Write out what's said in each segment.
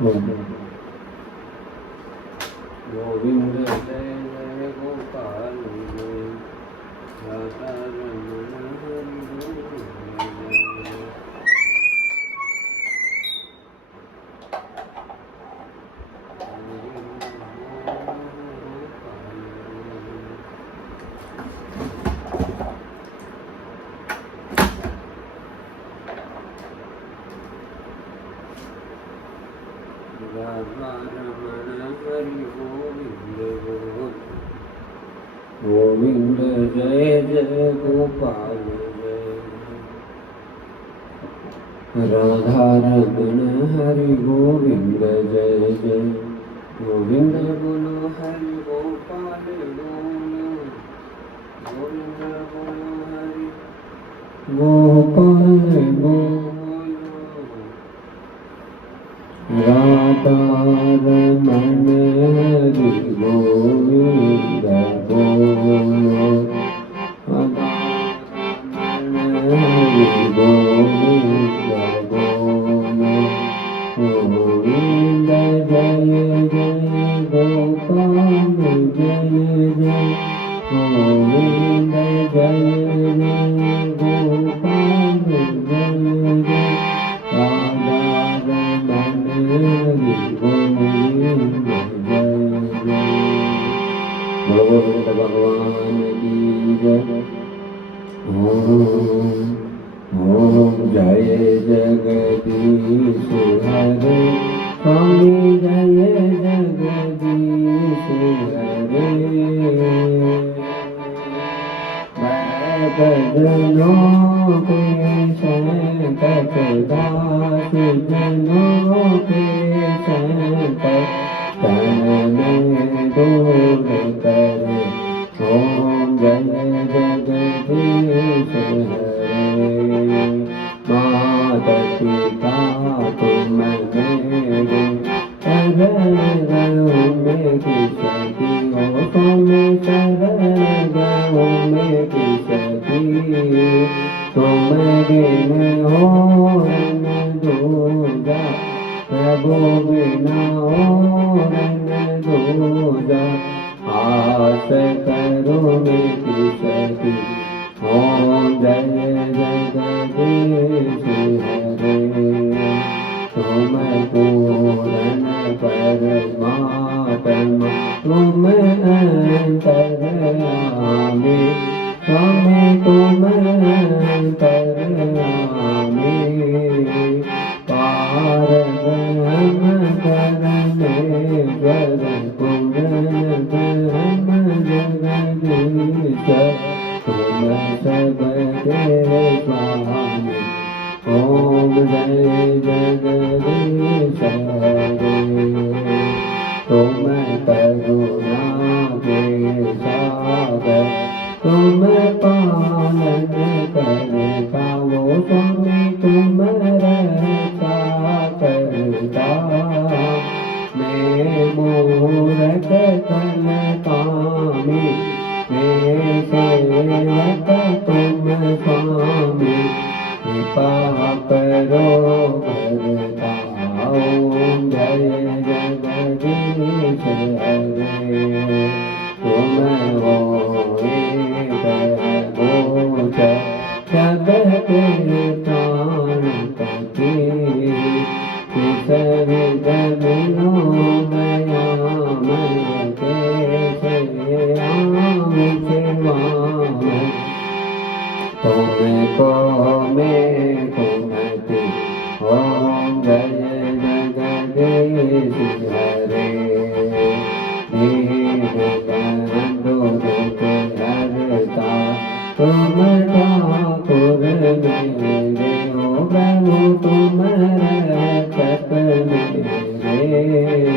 गोविंद जय जय गोपाल जय राधा रमण हरि गोविंद राधा रमण हरि गोविंद गोविंद जय जय गोपाल जय राधा रमण हरि गोविंद जय जय गोविंद बोलो हरि गोपाल बोलो गोविंद बोलो हरि गोपाल बोलो राधा रमण हरि गोविंद बोलो राधा रमण हरि गोविंद बोलो गोविंद जय जय गोपाल जय जय गोविंद जय जय गोपाल जय जय राधा रमण हरि गोविंद जय जय भगवान की जय ओम जय जगदीश हरे स्वामी जय जगदीश हरे भजनों के संकट दास जनों के संकट तन में दूर करे ओम जय जगदीश हरे माता पिता तुम मेरे शरण गयो में किसकी हो तुम शरण गयो में किसकी तुम बिन हो न दूजा प्रभु बिना हो न दूजा आस करो में किसकी ओम जय जगदीश हरे तुम पूर्ण परमात्मा तुम अंतर्यामी स्वामी तुम अंतर्यामी पार ब्रह्म परमेश्वर पूर्ण ब्रह्म जगदीश तुम सबके स्वामी ओम जय जगदीश हरे तुम करुणा के सागर तुम पालन करता वो स्वामी तुम रक्षा करता मैं मूरख तन कामी मैं सेवक तुम स्वामी कृपा करो करता ओम जय जगदीश हरे तुम हो गोचर जगत प्राण पति किस विध मिलो मया मैं कैसे आम सेवाम तुमको मैं कुमति ओम जय जगदीश हरे दीन बंधु दुख हरता तुम ठाकुर मेरे हो प्रभु तुम रक्षक मेरे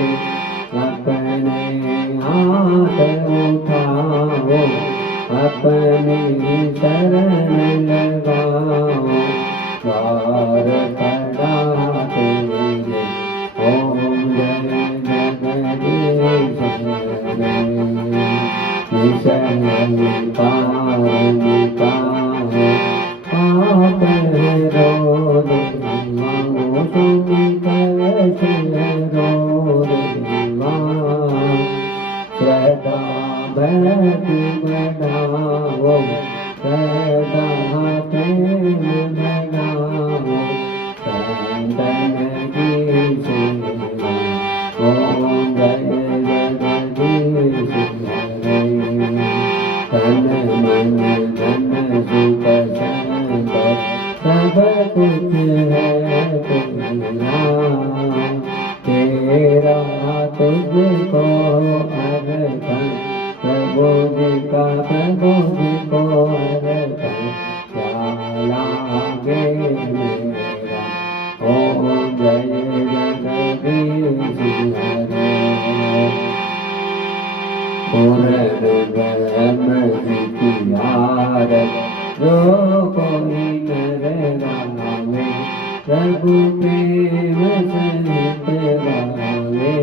सहित गावे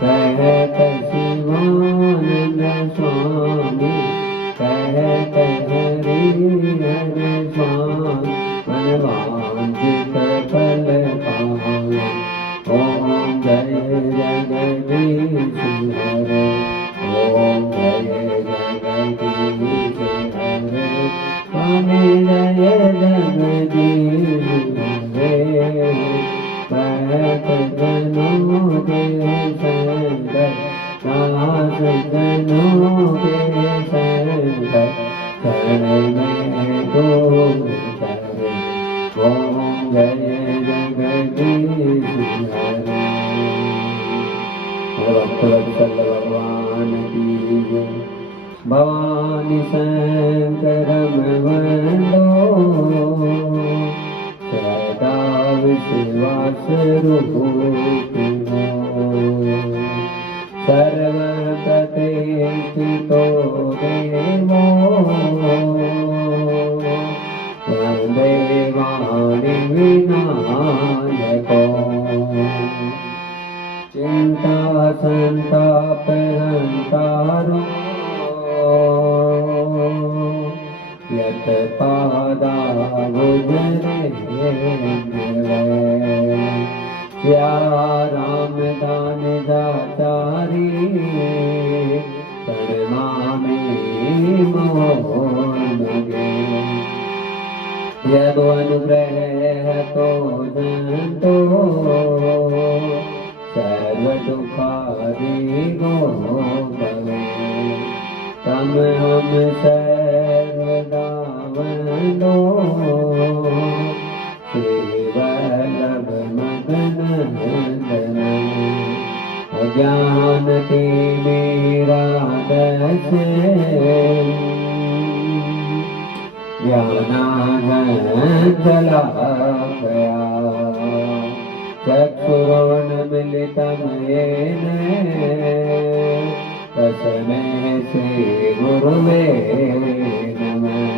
कहत शिवानंद स्वामी कहत हरि हर स्वामी मनवांछित फल पावे ओम जय जगदीश हरे ओम जय जगदीश हरे स्वामी जय जगदीश हरे भक्त जनों के शंकर दास जनों के शंकर शरण में डूब करे ओम जय जगदीश हरे भक्तवत्सल भगवान की जय भवानी शंकर वंदो सदा विश्वास रूपिणो सर्वप्रतिष्ठितो देवो वन्दे वाणि विनायको चिंता संताप हंतारो यत पादाबुज क्या राम दान दातारी प्रणमामि मोहनगे यदो अनुग्रह तो जंतो सर्व दुखादि गो भवे तम हम सर्वदा वंदो श्री वल्लभ मदन नंदन अज्ञान तिमिरा दस ज्ञानानंजला गया चक्षुरोन्मिलितं येन तस्मै श्री गुरुवे नमः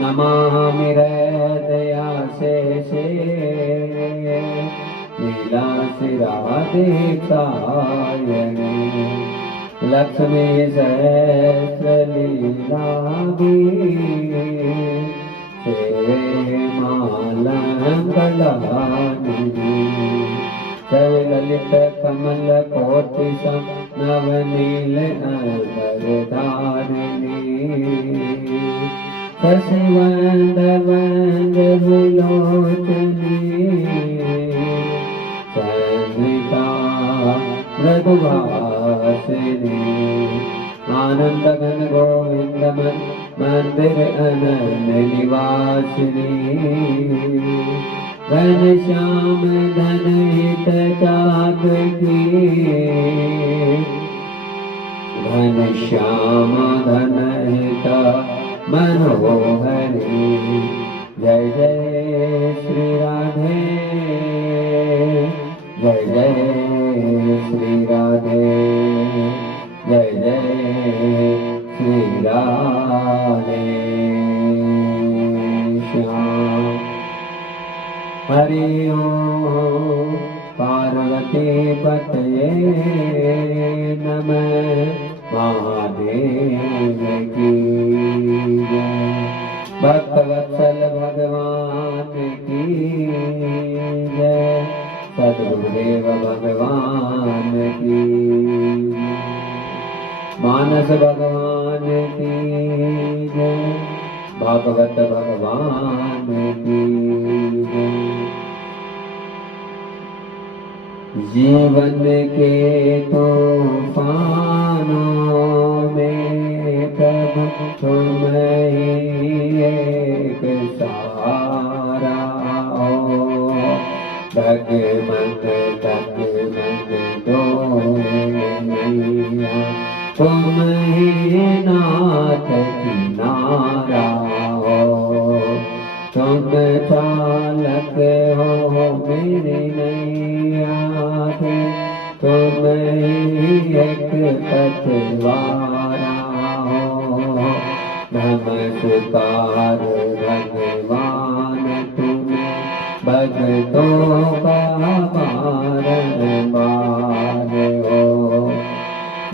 नमामि हृदयाशेषे लीलाशिराधिकायने लक्ष्मी सहस्रलीलाभि सेवे मालंगलानिधि जय ललित कमल कोटि सम नवनील अंबरधारिणी शशिवंद वंद विलोचनी चंद्रिका मृदुभाषिणी आनंद घन गोविंद मंदिर अनन्य निवासिनी घन श्याम धन हित चाक की घन श्याम धन हित मनोहरी जय जय श्री राधे जय जय श्री राधे जय जय श्री राधे श्याम हरि ओम पार्वती पतये नमः महादेव की जय भक्तवत्सल भगवान की जय सद्गुरुदेव भगवान की मानस भगवान की जय भागवत भगवान की जय जीवन के तूफानों में प्रभु तुम ही एक सहारा हो डगमग डोले नैया तुम ही नाथ किनारा हो तुम चालक हो मेरी नैया तुम एक पतवारा हो नमस्कार भगवान तुम्हें भक्तों का बारंबार हो।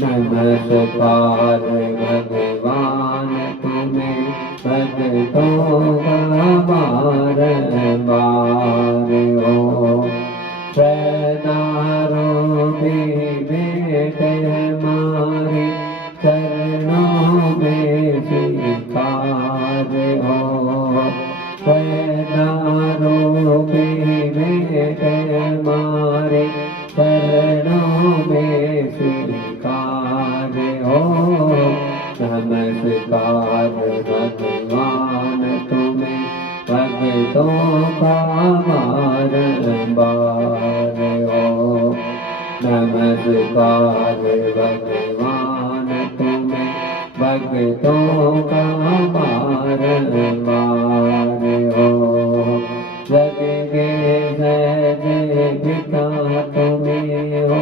नमस्कार भगवान तुम्हें भक्तों का बारंबार हो। प्रदारों में भेंट हमारे चरणों में स्वीकार हो। प्रदारों में भेंट हमारे चरणों में स्वीकार हो। नमस्कार भगवान तुम्हें भक्तों का बारंबार हो। नमस्कार भगवान तुम्हें भक्तों का बारंबार हो। जग के सहज पिता तुम्हें हो,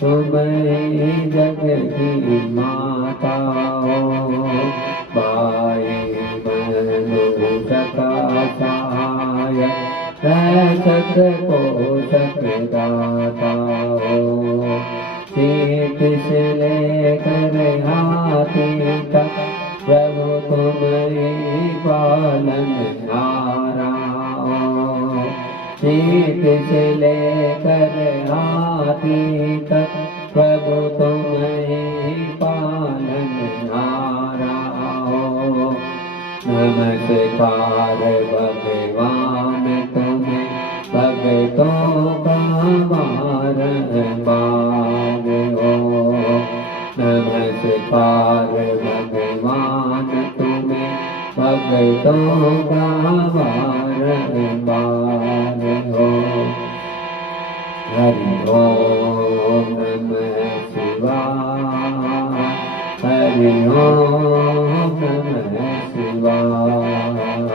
तुम ही जग की माता हो। भाई मनुष्यका सहाय रक्षक पोषक दाता हो। शीत से लेकर हाथी तक प्रभु तुम ही पालनहारा हो। शीत से लेकर हाथी तक प्रभु तुम ही पालनहारा हो। नमस्कार भगवान तुम्हें भक्तों का बारंबार हो। नमस्कार भगवान तुम्हें भक्तों का बारंबार हो। हरि ओम नमः शिवाय। हरि ओम नमः शिवाय।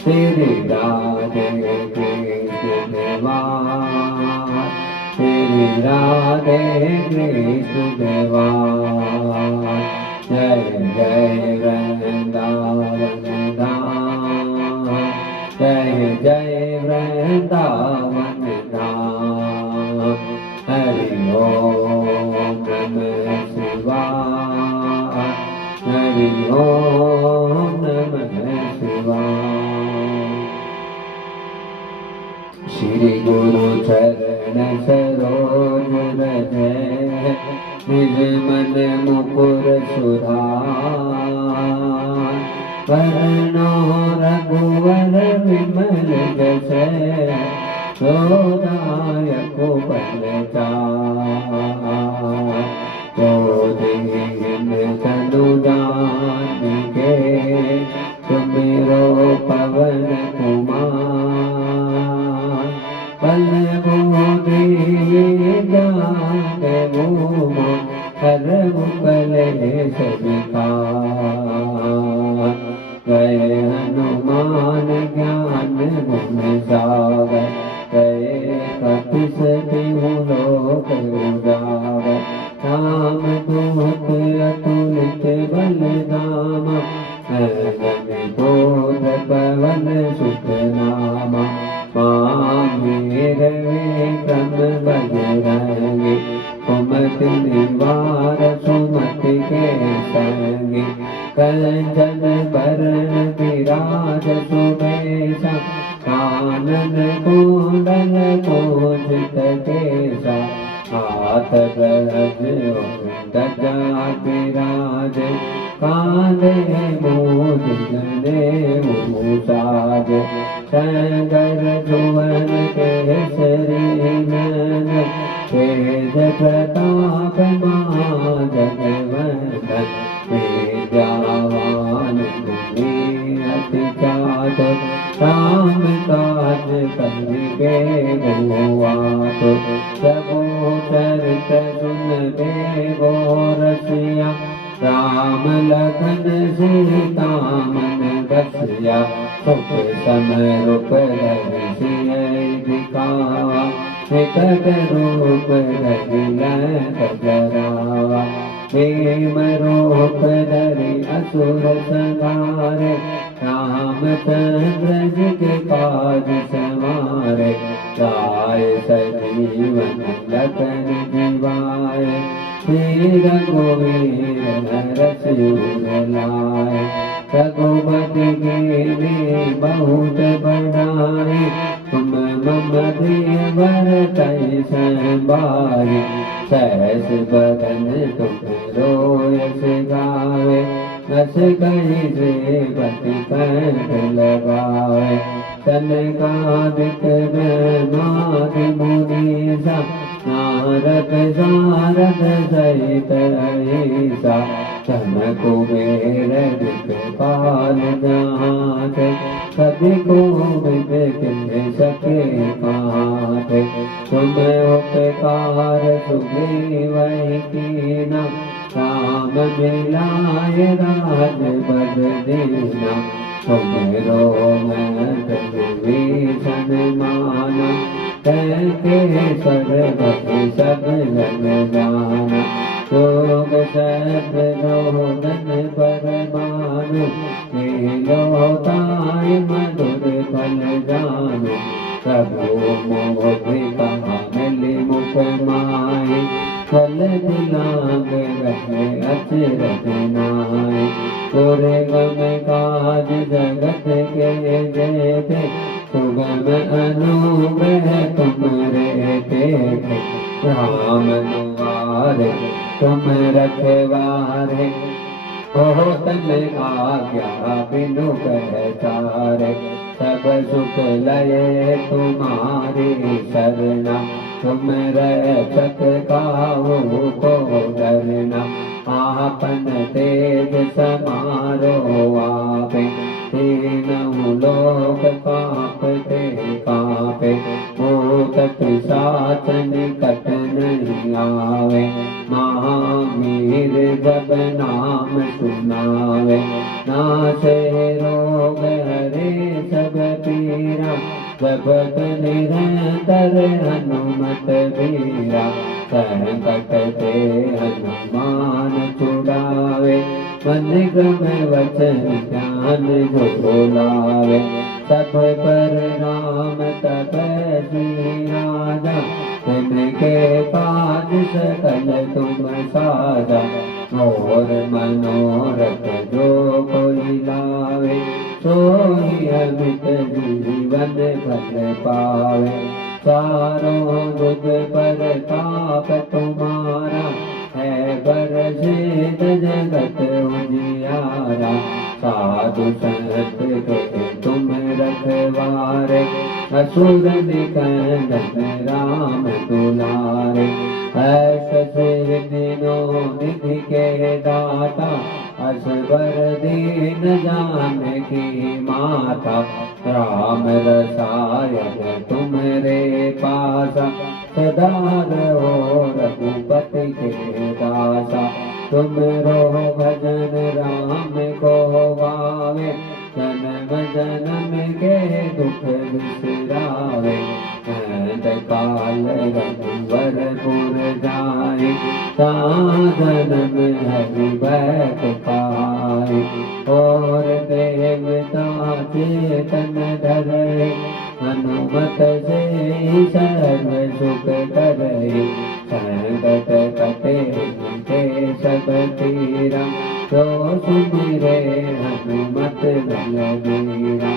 श्री राधे कृष्ण देवाय। श्री राधे कृष्ण देवाय। जय जय वृंदावन धाम। जय जय वृंदावन धाम। हरि ओम नमः शिवाय। हरि ओम नमः शिवाय। श्री गुरु चरण सरोज रज निज मन मुकुर सुधार। वरणो रघुवर विमल जस दायक बलचार। तो दीन तनुजान के तुमिरो पवन कुमार। बल बुद्धि जागे मोह हरहु कलेश विकार। गए हनुमान ज्ञान गुण सागर। गए कपीसति लोक उजागर। राम दूत अतुलित बल धामा। अंजनी पुत्र पवन सुत नामा। महावीर विक्रम बजरंगी। कुमति निवार सुमति के संगी। कंचन बरन विराज सुबेसा। कानन कुंडल कुंचित केसा। हाथ गज ध्वजा विराज। कांधे मूज जनेऊ साज। शंकर सुवन केसरी नंदन। तेज प्रताप महाजगवंदन। विद्यावान गुणी अति चातुर। राम काज करिबे गोआत। प्रभु चरित सुनबे गो रसिया। राम लखन सीता मन बसिया। सुख समरूप धरि सियहि दिखावा। विकट रूप धरि लंक जरावा। भीम रूप धरि असुर संहारे। रामचंद्र जी के काज समारे, गाय सजीवन लखन जीवाए, श्री रघुवीर रसूल लाए, रघुपति के बहुत बढ़ाए, तुम मम प्रिय भरतहि संभाए, सहस बदन तुम रोयस गावे, बस कहीं से पति कंठ लगावे, सनकादिक ब्रह्मादि मुनीसा, नारद सारद सहित अहिसा, तम कुबेर दिक्पाल जहां थे, सभी को विद किन सके काट, तुम उपकार सुग्रीव कीना, राम मिलाए राज बद दीना, तुमरो मैं विभीषण माना, कहके सर्वति सब जन जाना, योग सर्व रोदन परमानु, लीलोताय मधुर फल जानु, प्रभु मोहिका मिली मुख माहि, फल दिलांग रहे अचरज नाहि, दुर्गम काज जगत के जेते, सुगम अनुग्रह तुमरे तेते, राम दुआरे तुम रखवारे, हो तन आज्ञा बिनु कहचारे, सब सुख लये तुम्हारी शरणा, तुम रक्षक काहू को डरना, आपन तेज समारो आपे, तीनों लोक कांपते कांपे, भूत पिशाच निकट नहीं आवे, महावीर जब नाम सुनावे, नासे रोग हरे सब पीरा, जपत निरंतर हनुमत बीरा, संकट ते हनुमान छुड़ावे, मन क्रम वचन ध्यान जो लावे, सब पर राम तपस्वी राजा, तिनके काज सकल तुम साजा, मोर मनोरथ जो कोई लावे, सोई अमित जीवन फल पावे, चारों जुग परताप तुम्हारा, है बरसित जगत उजियारा, साधु संत के तुम रखवारे, असुर निकंदन राम दुलारे, ऐस दिनों निधि के दाता, असबर दीन जानकी माता, राम रसायन तुमरे पासा, सदा रहो रघुपति के दासा, तुम रो भजन राम को गावे, जन्म जन्म के दुख बिसरावे, अंत काल रघुवर पुर जाए, साधन में हरि बैठ पाए, और देवता चेतन धरे, हनुमत से सर्व सुख करे, संकट कटे के सब तीरा, जो सुमिरे हनुमत बलबीरा,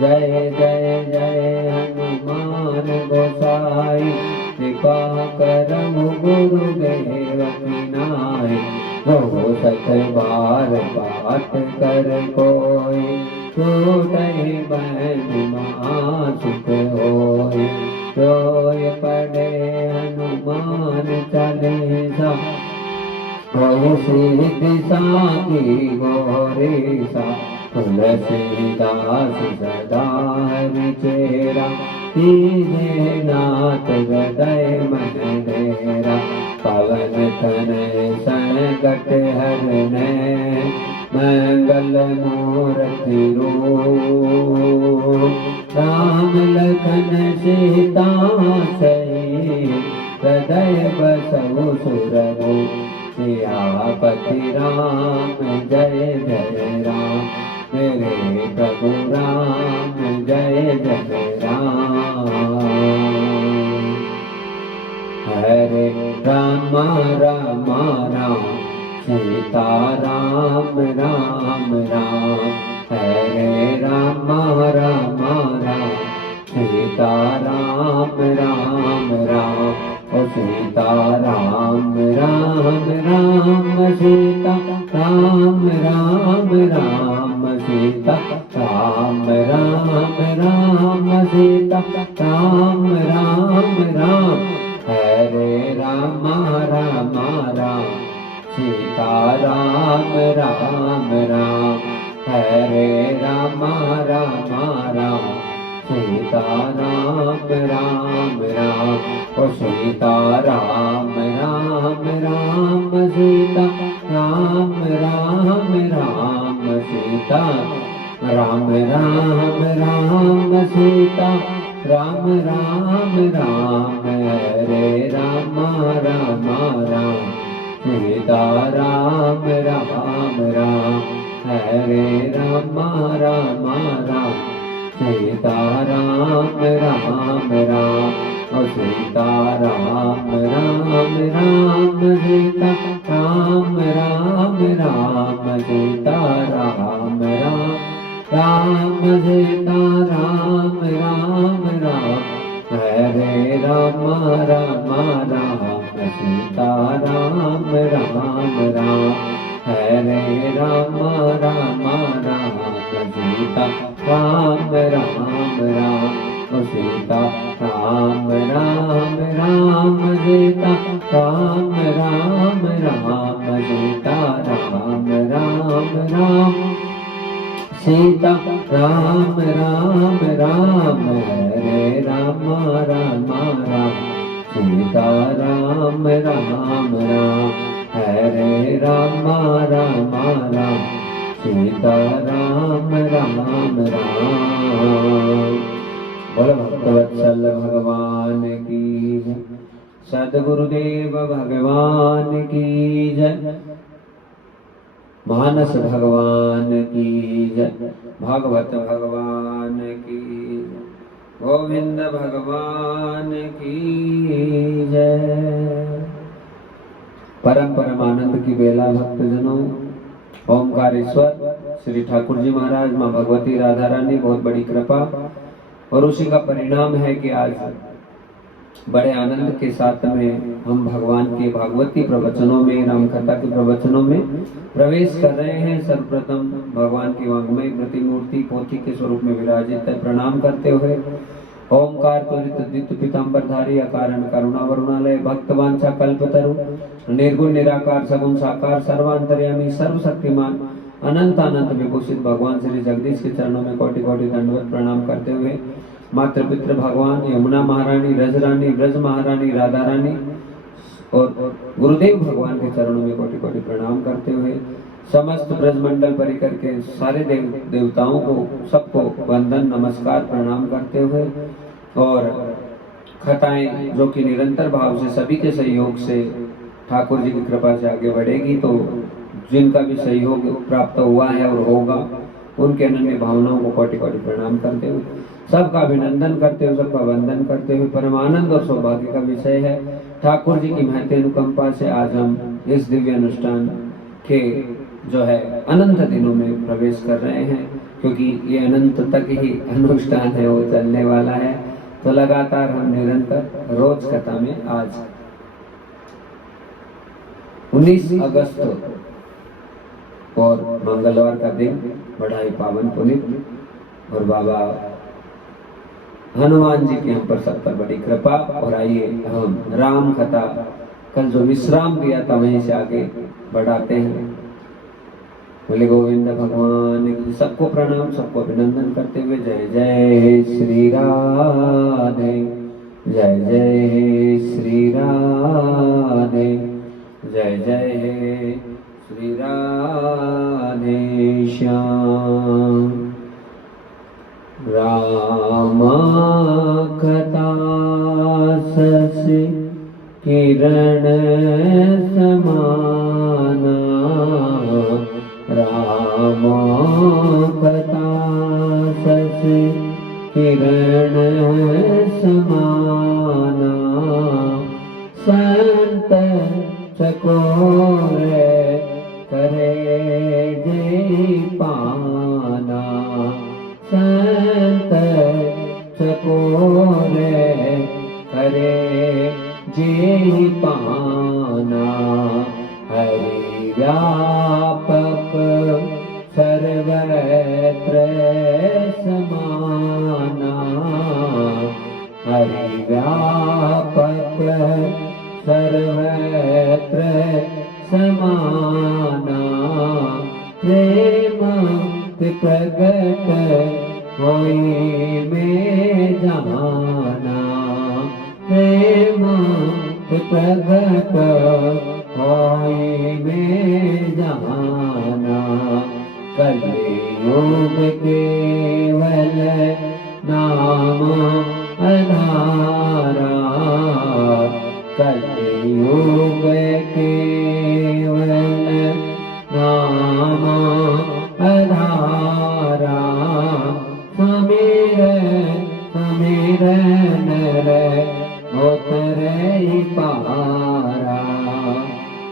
जय जय जय हनुमान गोसाई, कृपा करहु गुरुदेव की नाई, जो सत बार पाठ कर कोई, छूटहि बंधु महासुख होई, जोय पढ़े हनुमान चालीसा, होय सिद्धि साखी गौरीसा, तुलसीदास सदा हरिचेरा, कीजे नाथ हृदय मन डेरा, पवन तनय संकट हरने, मंगल मूर्ति रूप, राम लखन सीता सही, हृदय बसहु सुरभूप, सियापति राम जय जय राम, मेरे प्रभु राम राम सीता राम राम राम हरे राम राम राम सीता राम राम राम ओ सीता राम राम राम सीता राम राम राम सीता राम राम राम सीता राम राम राम हरे राम राम राम सीता राम राम राम हरे राम राम राम सीता राम राम राम ओ सीता राम राम राम सीता राम राम राम सीता राम राम राम सीता राम राम राम हरे राम राम राम सीता राम राम राम हरे राम राम राम सीता राम राम राम ओ सीता राम राम राम सीता राम राम राम सीता राम राम राम सीता राम राम राम हरे राम राम राम सीता राम राम राम हरे राम राम राम सीता राम राम राम ओ सीता राम राम राम सीता राम राम राम सीता राम राम राम सीता राम राम राम हरे राम राम राम सीता राम राम राम हरे राम राम राम सीता राम राम राम। बोल भक्तवत्सल भगवान की जय, सद्गुरुदेव भगवान की जय, मानस भगवान की जय, भागवत भगवान की जय, गोविंद भगवान की जय। परम परम आनंद की बेला भक्तजनों, ओमकारेश्वर श्री ठाकुर जी महाराज, माँ भगवती राधा रानी, बहुत बड़ी कृपा और उसी का परिणाम है कि आज बड़े आनंद के साथ में हम भगवान के भागवती प्रवचनों में, राम कथा के प्रवचनों में प्रवेश कर रहे हैं। सर्वप्रथम भगवान की वांग्मय प्रतिमूर्ति पोथी के स्वरूप में विराजित है प्रणाम करते हुए ओमकार त्वरित द्वित पीतांबरधारी अकारण करुणा वरुणालय भक्तवांछा कल्पतरु निर्गुण निराकार सगुण साकार सर्वांतर्यामी सर्वशक्तिमान अनंत अनंत विभूषित भगवान श्री जगदीश के चरणों में कोटि कोटि दंडवत प्रणाम करते हुए मातृ पितृ भगवान यमुना महारानी, रज रानी, ब्रज महारानी, राधा रानी और गुरुदेव भगवान के चरणों में कोटि कोटि प्रणाम करते हुए समस्त ब्रजमंडल परिकर के सारे देवताओं को सबको वंदन नमस्कार प्रणाम करते हुए और कथाएं जो कि निरंतर भाव से सभी के सहयोग से ठाकुर जी की कृपा से आगे बढ़ेगी, तो जिनका भी सहयोग प्राप्त हुआ है और होगा उनके अनन्य भावनाओं को कोटि कोटि प्रणाम करते हुए सबका अभिनंदन करते हुए सबका वंदन करते हुए परमानंद और सौभाग्य का विषय है ठाकुर जी की महती अनुकंपा से आज हम इस दिव्य अनुष्ठान के जो है अनंत दिनों में प्रवेश कर रहे हैं, क्योंकि ये अनंत तक ही अनुष्ठान है वो चलने वाला है। तो लगातार हम निरंतर रोज कथा में आज 19 अगस्त और मंगलवार का दिन बड़ा ही पावन पुनीत और बाबा हनुमान जी की हम पर सब पर बड़ी कृपा। और आइए हम राम कथा कल जो विश्राम दिया था वहीं से आगे बढ़ाते हैं। बोले गोविंद भगवान की सबको प्रणाम, सबको अभिनंदन करते हुए जय जय श्री राधे, जय जय श्री राधे, जय जय श्री राधे श्याम। राम कथा शशि किरण समाना, राम कथा शशि किरण समाना, संत चकोरे करे जे पाना संत चकोरे करे जे पाना हरि व्यापक सर्वत्र समाना हरि व्यापक सर्वत्र समाना प्रेम प्रगट होई में जाना प्रेम प्रगट होई में जाना कलयुग केवल नाम आधारा कलयुग केवल नाम आधारा समीर नर उतरे पारा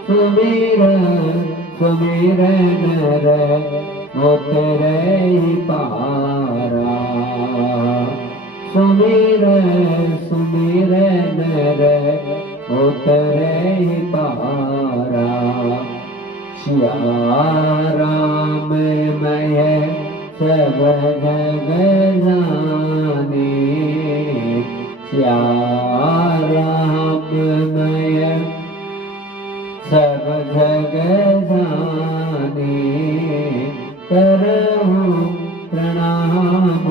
समीर नर उतरे पारा समीर नर उतरे पारा सिया राम मय सब जग जाने सिया राम मय सब जग जाने करहूँ प्रणाम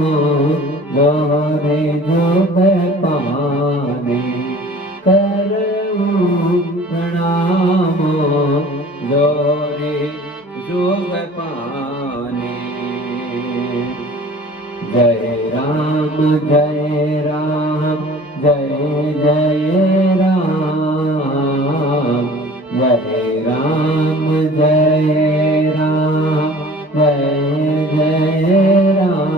लोरे जुग पाने करहूँ प्रणाम लोरे जुग पाने जय राम जय राम जय जय राम जय राम जय राम जय जय राम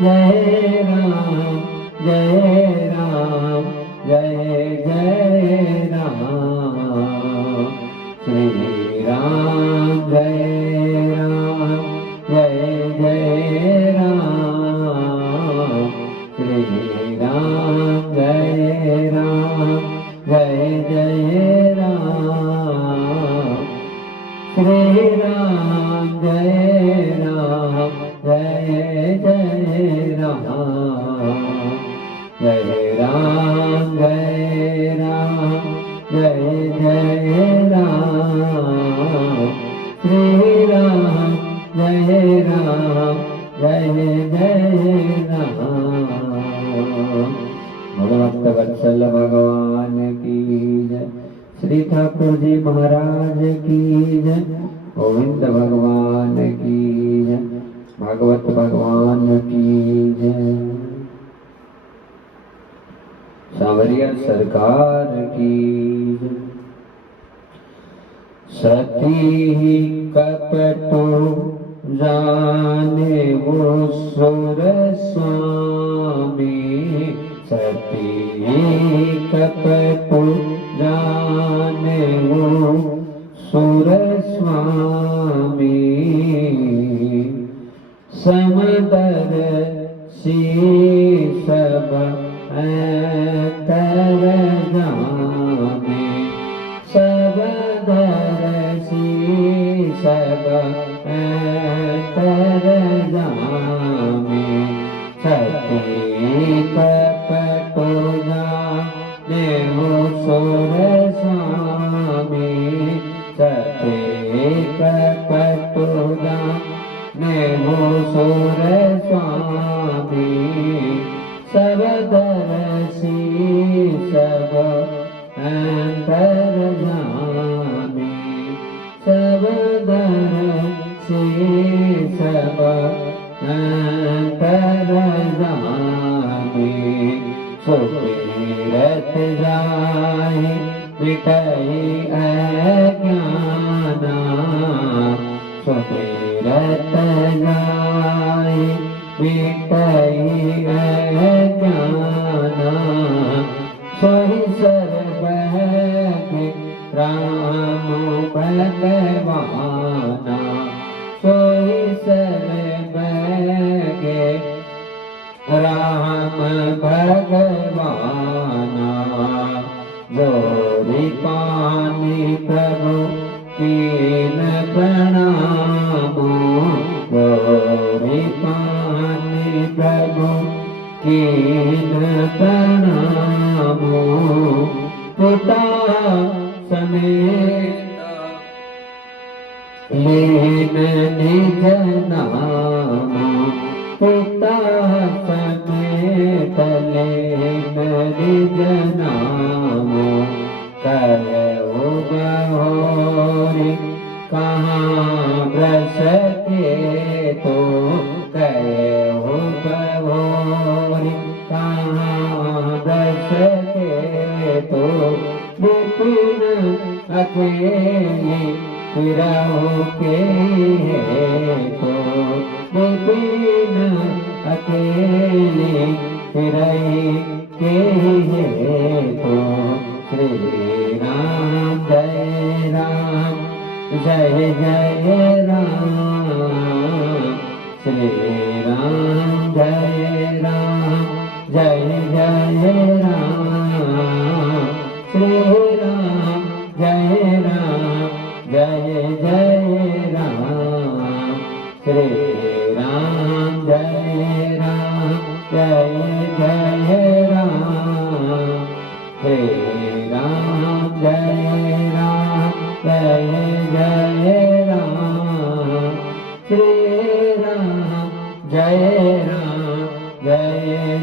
जय राम जय राम जय जय राम श्री राम जय राम जय जय राम श्री राम जय राम जय जय राम श्री राम जय राम जय जय राम जय राम जय राम जय जय राम श्री राम जय राम जय जय राम भगवत वत्सल भगवान की जय श्री ठाकुर जी महाराज की जय गोविंद भगवान की जय भागवत भगवान की जय सांवरिया सरकार की जय सती कपटो जाने वो सुर स्वामी सती कपटो जाने वो सुर स्वामी समदर सी सब कर जाने सब दरसी सब कर जाने सती कपटो जाने वो सुर स्वामी सती कपटो जाने वो सुर स्वामी सब दरसी सब अंतर जाने सब दरसी सब अंतर जाने सुतीरथ जाए मिटाई अज्ञाना सुतीरथ जाए मिटाई अज्ञाना सोई सर्व परवाना, जोरी पानी प्रभु कीन प्रणाम, जोरी पानी प्रभु कीन प्रणाम, पुता समेत लीन निज नाम, पुता समेत लीन निज नाम, करहु बहोरी कहाँ ब्रसके तो, करहु बहोरी कहाँ ब्रसके तो, विपिन अकेली फिरहु के तो, विपिन अकेली फिरहि के तो, श्री राम जय राम जय जय राम, श्री राम जय राम जय जय राम, श्री राम जय राम जय जय राम, श्री राम जय राम जय जय राम, श्री राम जय राम जय जय राम, श्री राम जय राम जय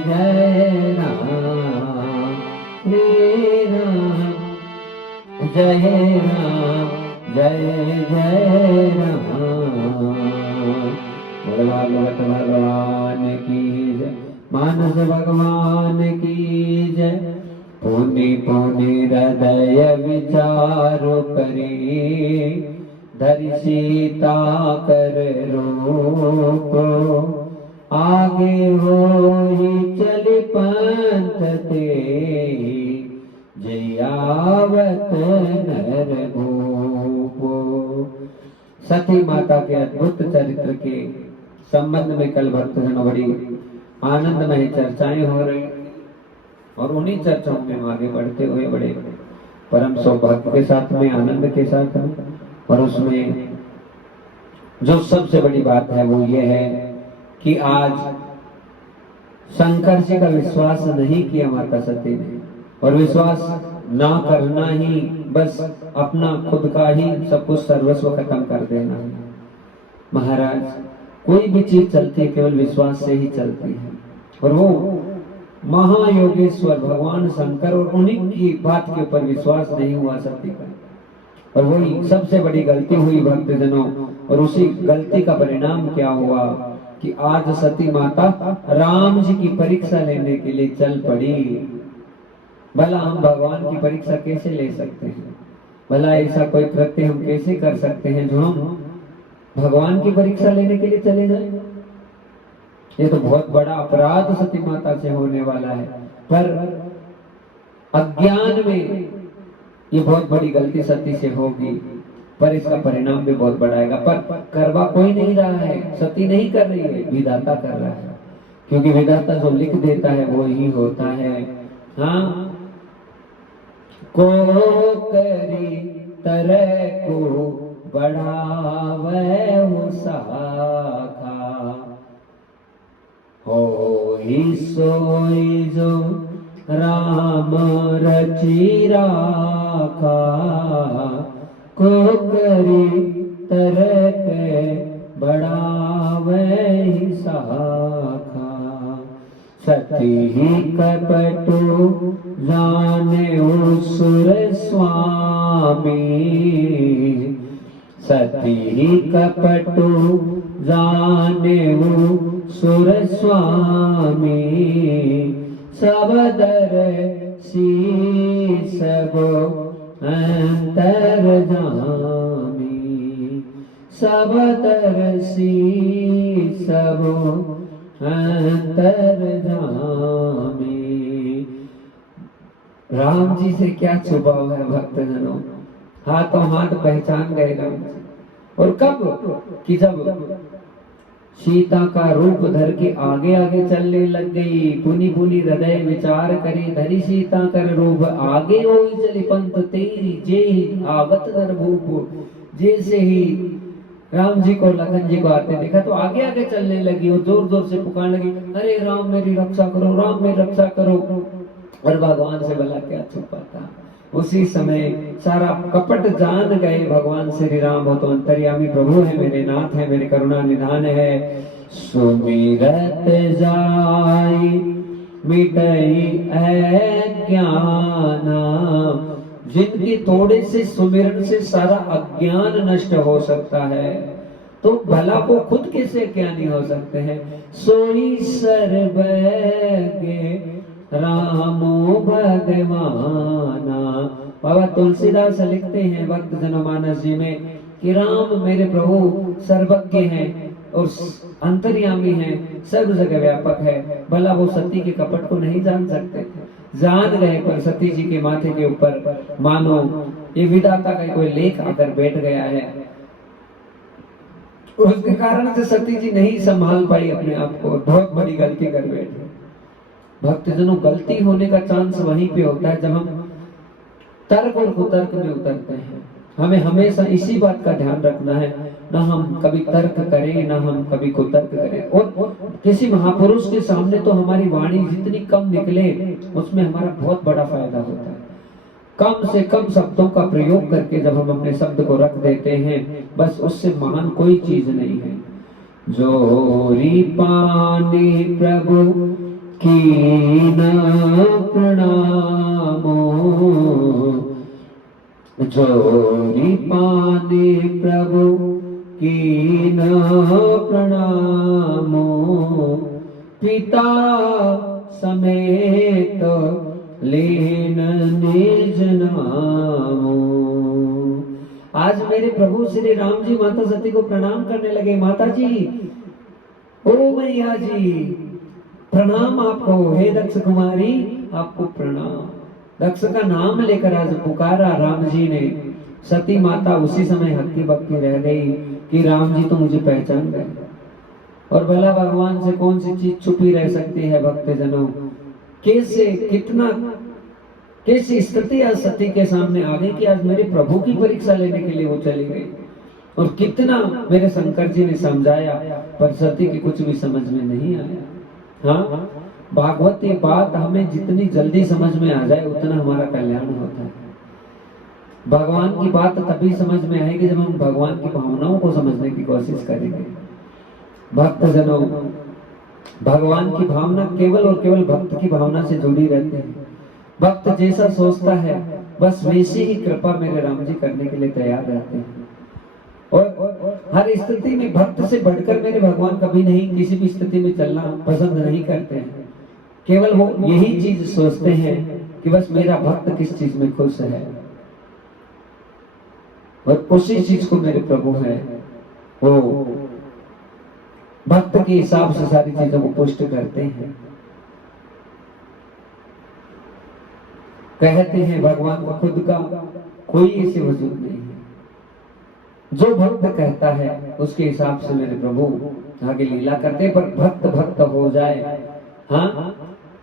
जय राम, श्री राम जय राम जय जय राम। भागवत भगवान की जय, मानस भगवान की जय। पुनि पुनि हृदय विचारो करी, धरि सीता कर रूप, आगे होई चली पंथ ते, जयावत नर भूप। सती माता के अद्भुत चरित्र के संबंध में कल भक्तजनों बड़ी आनंदमय चर्चाएं हो रही, और उन्हीं चर्चाओं में हम आगे बढ़ते हुए बड़े परम सौभाग्य के साथ में, आनंद के साथ में, और उसमें जो सबसे बड़ी बात है वो ये है कि आज शंकर जी का विश्वास नहीं किया माता सती ने, और विश्वास ना करना ही बस अपना खुद का ही सब कुछ सर्वस्व खत्म कर देना है। महाराज कोई भी चीज चलती है केवल विश्वास से ही चलती है, और वो महायोगेश्वर भगवान शंकर और उन्हीं की बात के ऊपर विश्वास नहीं हुआ सती का, और वही सबसे बड़ी गलती हुई भक्तजनों। और उसी गलती का परिणाम क्या हुआ कि आज सती माता राम जी की परीक्षा लेने के लिए चल पड़ी। भला हम भगवान की परीक्षा कैसे ले सकते हैं? भला ऐसा कोई कृत्य हम कैसे कर सकते हैं जो हम भगवान की परीक्षा लेने के लिए चले जाएं? ये तो बहुत बड़ा अपराध सती माता से होने वाला है। पर अज्ञान में ये बहुत बड़ी गलती सती से होगी, पर इसका परिणाम भी बहुत बड़ा आएगा। पर करवा कोई नहीं रहा है, सती नहीं कर रही है, विधाता कर रहा है, क्योंकि विधाता जो लिख देता है वो ही होता है। हाँ, को करी तरह को बढ़ावे हो साखा, हो ही सोई जो राम रची राखा, को करी तरह के बढ़ावे ही साखा, सती ही कपटु जाने सुर स्वामी, सती ही कपटु जाने सुर स्वामी, सब दर सी सब अंतर जामी, सब दर सी सब अंतर जामी। राम जी से क्या छुपा हुआ है भक्तजनों? हाथों हाथ पहचान गए राम जी। और कब कि जब सीता का रूप धर के आगे आगे चलने लग गई। पुनि पुनि हृदय विचार करे, धरी सीता कर रूप आगे होई चली पंथ तेरी, जे आवत नर भूप। जैसे ही राम जी को लखन जी को आते देखा तो आगे आगे चलने लगी और जोर जोर से पुकारने लगी, अरे राम मेरी रक्षा करो, राम मेरी रक्षा करो। और भगवान से भला क्या छुपा था। उसी समय सारा कपट जान गए भगवान श्री राम, हो तो अंतर्यामी प्रभु है, मेरे नाथ है, मेरे करुणा निधान है। सुमिरत जाई मिटई अज्ञाना, जिनके थोड़े से सुमिरन से सारा अज्ञान नष्ट हो सकता है, तो भला वो खुद कैसे ज्ञानी हो सकते हैं। सोई सर्वज्ञ रामो भगवाना। बाबा तुलसीदास लिखते हैं भक्त जनमानस जी में कि राम मेरे प्रभु सर्वज्ञ हैं और अंतर्यामी हैं, सर्व जगह व्यापक है। भला वो सती के कपट को नहीं जान सकते, जान गए, पर सती जी के माथे के ऊपर मानो ये विधाता का कोई लेख आकर बैठ गया है। उसके कारण से सती जी नहीं संभाल पाई अपने आप को, बहुत बड़ी गलती कर बैठे। भक्तजनों, गलती होने का चांस वहीं पे होता है जब हम तर्क और कुतर्क में उतरते हैं। हमें हमेशा इसी बात का ध्यान रखना है, ना हम कभी तर्क करें, ना हम कभी कुतर्क करें। और किसी महापुरुष के सामने तो हमारी वाणी जितनी कम निकले उसमें हमारा बहुत बड़ा फायदा होता है। कम से कम शब्दों का प्रयोग करके जब हम अपने शब्द को रख देते हैं, बस उससे महान कोई चीज नहीं है। जोरी पानी प्रभु कीना प्रणामो, जोरी पानी प्रभु कीना प्रणामो, पिता समेत लेन निज नामो। आज मेरे प्रभु श्री राम जी माता सती को प्रणाम करने लगे। माता जी, ओ मैया जी, प्रणाम आपको। हे दक्ष कुमारी, आपको प्रणाम। दक्ष का नाम लेकर आज पुकारा राम जी ने। सती माता उसी समय हक्की बक्की रह गई कि राम जी तो मुझे पहचान गए। और भला भगवान से कौन सी चीज छुपी रह सकती है भक्तजनों। कैसे कितना कैसी स्थिति आज सती के सामने आ गई कि आज मेरे प्रभु की परीक्षा लेने के लिए वो चली गई। और कितना मेरे शंकर जी ने समझाया, पर सती की कुछ भी समझ में नहीं आया। हाँ, भागवत ये बात हमें जितनी जल्दी समझ में आ जाए उतना हमारा कल्याण होता है। भगवान की बात तभी समझ में आएगी जब हम भगवान की भावनाओं को समझने की कोशिश करेंगे। भक्तजनों, भगवान की भावना केवल और केवल भक्त की भावना से जुड़ी रहती है। भक्त जैसा सोचता है बस वैसी ही कृपा मेरे राम जी करने के लिए तैयार रहते हैं। और हर स्थिति में भक्त से बढ़कर मेरे भगवान कभी नहीं, किसी भी स्थिति में चलना पसंद नहीं करते हैं। केवल वो यही चीज सोचते हैं कि बस मेरा भक्त किस चीज में खुश है और उसी चीज को मेरे प्रभु है वो भक्त के हिसाब से सारी चीजों को पुष्ट करते हैं। कहते हैं भगवान का खुद का कोई ऐसे वजूद नहीं है। जो भक्त कहता है उसके हिसाब से मेरे प्रभु आगे लीला करते। पर भक्त भक्त हो जाए, हाँ,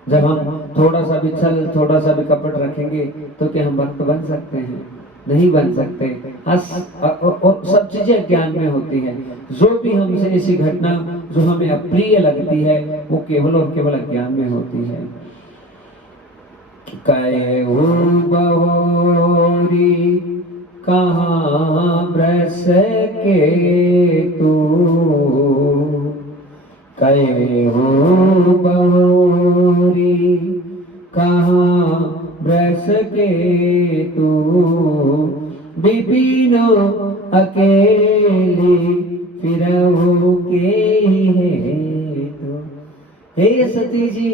जब हम थोड़ा सा भी छल, थोड़ा सा भी कपट रखेंगे तो क्या हम भक्त बन सकते हैं? नहीं बन सकते। और सब चीजें ज्ञान में होती है। जो भी हमसे ऐसी घटना जो हमें अप्रिय लगती है वो केवल और केवल अज्ञान में होती है। कहू बहोरी कहाँ ब्रस के तू, कहू बहोरी कहाँ ब्रस के तू, विपिन अकेली फिरहु के है तू। हे सती जी,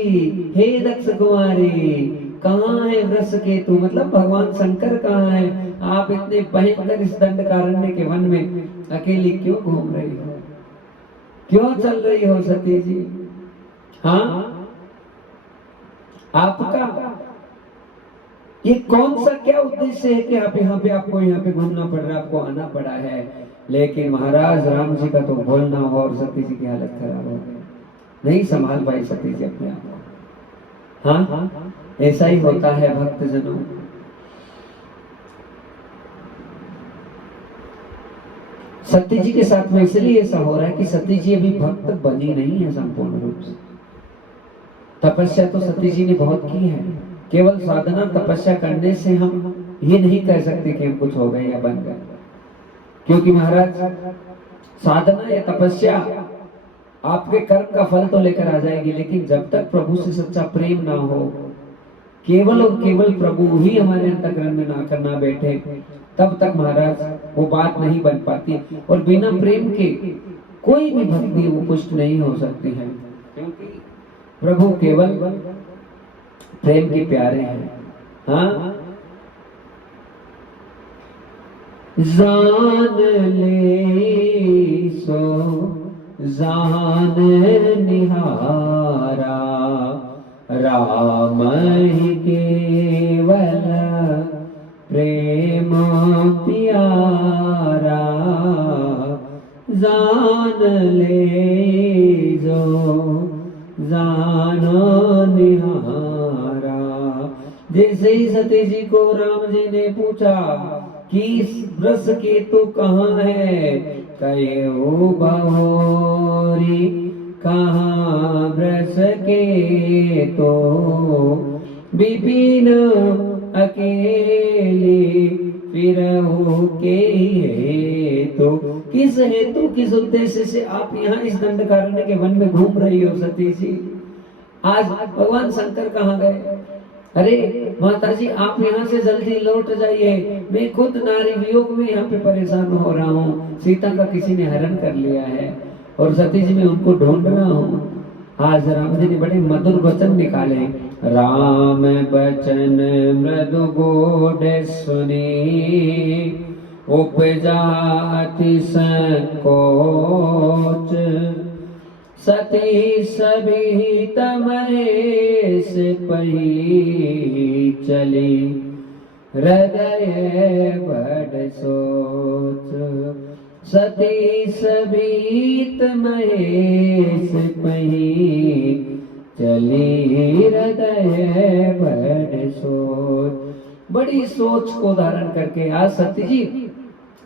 हे दक्ष कुमारी, कहाँ है वृष केतु? मतलब भगवान शंकर कहाँ है? आप इतने भयंकर इस दंडकारण्य के वन में अकेली क्यों घूम रही हो? क्यों चल रही हो सती जी? हाँ, आपका ये कौन सा क्या उद्देश्य है कि आप यहाँ पे आपको यहाँ पे घूमना पड़ रहा है, आपको आना पड़ा है। लेकिन महाराज राम जी का तो बोलना हुआ और सती जी की हालत खराब हो गई, नहीं संभाल पाई सती जी अपने आप को। हाँ, ऐसा ही होता है भक्तजनों। सती जी के साथ में इसलिए ऐसा हो रहा है कि सती जी अभी भक्त बनी नहीं है संपूर्ण रूप से। तपस्या तो सती जी ने बहुत की है, केवल साधना तपस्या करने से हम ये नहीं कह सकते कि हम कुछ हो गए या बन गए, क्योंकि महाराज साधना या तपस्या आपके कर्म का फल तो लेकर आ जाएगी, लेकिन जब तक प्रभु से सच्चा प्रेम ना हो, केवल और केवल प्रभु ही हमारे अंतःकरण में ना करना बैठे, तब तक महाराज वो बात नहीं बन पाती। और बिना प्रेम के कोई भी भक्ति वो पुष्ट नहीं हो सकती है, क्योंकि प्रभु केवल प्रेम के प्यारे हैं। हाँ, जान ले सो जान निहारा, राम ही केवल प्रेम प्यारा। जान ले जो जानो निहारा। जैसे ही सती जी को राम जी ने पूछा कि रस केतु कहाँ है, कहे ओ बहोरी कहाँ ब्रस के तो, विपिन अकेली फिरहु के हेतु। किस हेतु किस उद्देश्य से आप यहाँ इस दंडकारण्य के वन में घूम रही हो सती जी? आज भगवान शंकर कहाँ गए? अरे माता जी आप यहाँ से जल्दी लौट जाइए, मैं खुद नारी वियोग में यहाँ पे परेशान हो रहा हूँ, सीता का किसी ने हरण कर लिया है और सती जी मैं उनको ढूंढ रहा हूँ। आज राम जी ने बड़े मधुर वचन निकाले, राम बचन मृदु गोड सुनी, उपजाति संकोच, सती सभी तमहेश पही चली, हृदय बड़ सोच। सती सभी तमहेश पही चली, हृदय बड़ सोच। बड़ी सोच को धारण करके आज सती जी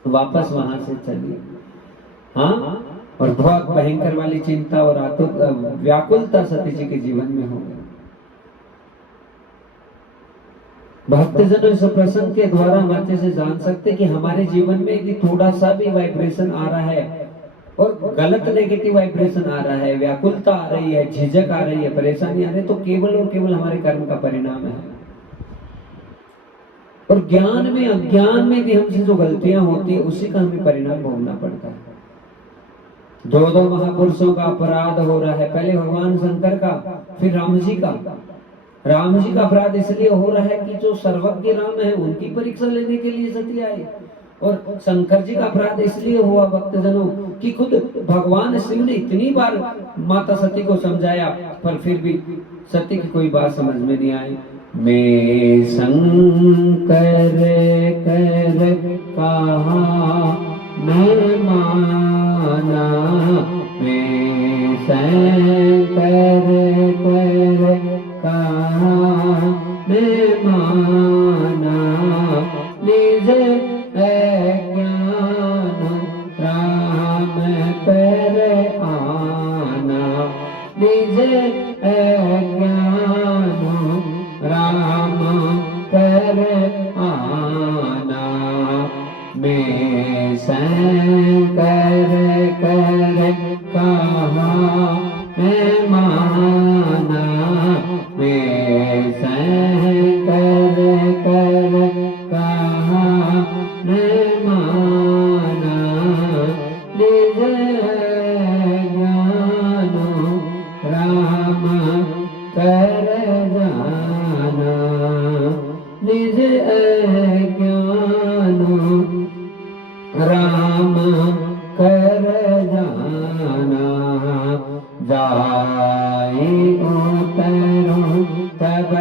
वापस वहां से चली। हाँ, और बहुत भयंकर वाली चिंता और व्याकुलता सती जी के जीवन में हो गई। भक्तजनों इस प्रसंग के द्वारा हम अच्छे से जान सकते कि हमारे जीवन में यदि थोड़ा सा भी वाइब्रेशन आ रहा है और गलत नेगेटिव वाइब्रेशन आ रहा है, व्याकुलता आ रही है, झिझक आ रही है, परेशानी आ रही है, तो केवल और केवल हमारे कर्म का परिणाम है। और ज्ञान में अज्ञान में भी हमसे जो गलतियां होती है उसी का हमें परिणाम भोगना पड़ता है। दो महापुरुषों का अपराध हो रहा है, पहले भगवान शंकर का, फिर राम जी का। राम जी का अपराध इसलिए हो रहा है कि जो सर्वज्ञ राम है उनकी परीक्षा लेने के लिए सती आई, और शंकर जी का अपराध इसलिए हुआ भक्तजनों कि खुद भगवान शिव ने इतनी बार माता सती को समझाया पर फिर भी सती की कोई बात समझ में नहीं आई। मैं शंकर कर कहा मैं माना, मैं शंकर कर कहा मैं माना, निज अज्ञान राम पर आना, निज अज्ञान राम पर आना। मैं शंकर कर कहा मैं माना, मैं शंकर कर कहा मैं माना, निज ज्ञान राम कर जाना, निज ज्ञान राम कर जाना। जाए उतरो तब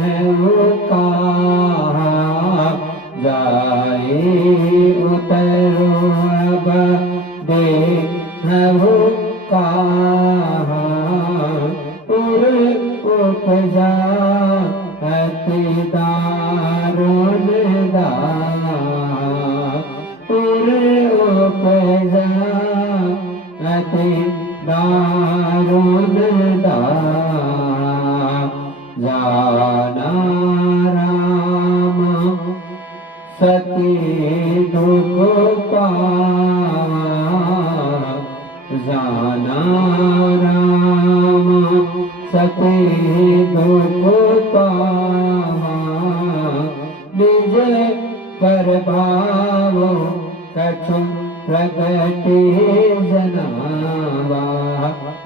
है वो कहा जाए उतरो अब दे है वो कहा उर उपजा दारुण दा उर उपजा दारुण दा जाना राम सती दुख पावा जाना राम सती दुख पावा निज प्रभाव कछु प्रगटे जनावा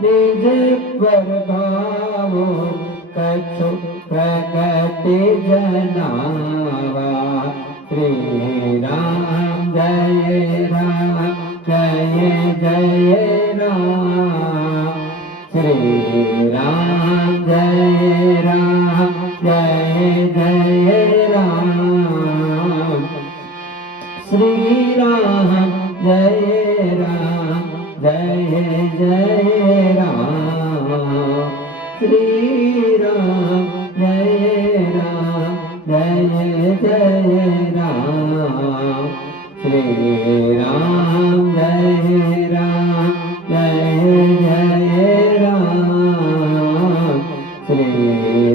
निज प्रभाव कछु प्रगटे जनावा श्री राम जय जय राम श्री राम जय जय राम श्री राम जय जय राम श्री राम जय जय राम श्री राम जय जय राम श्री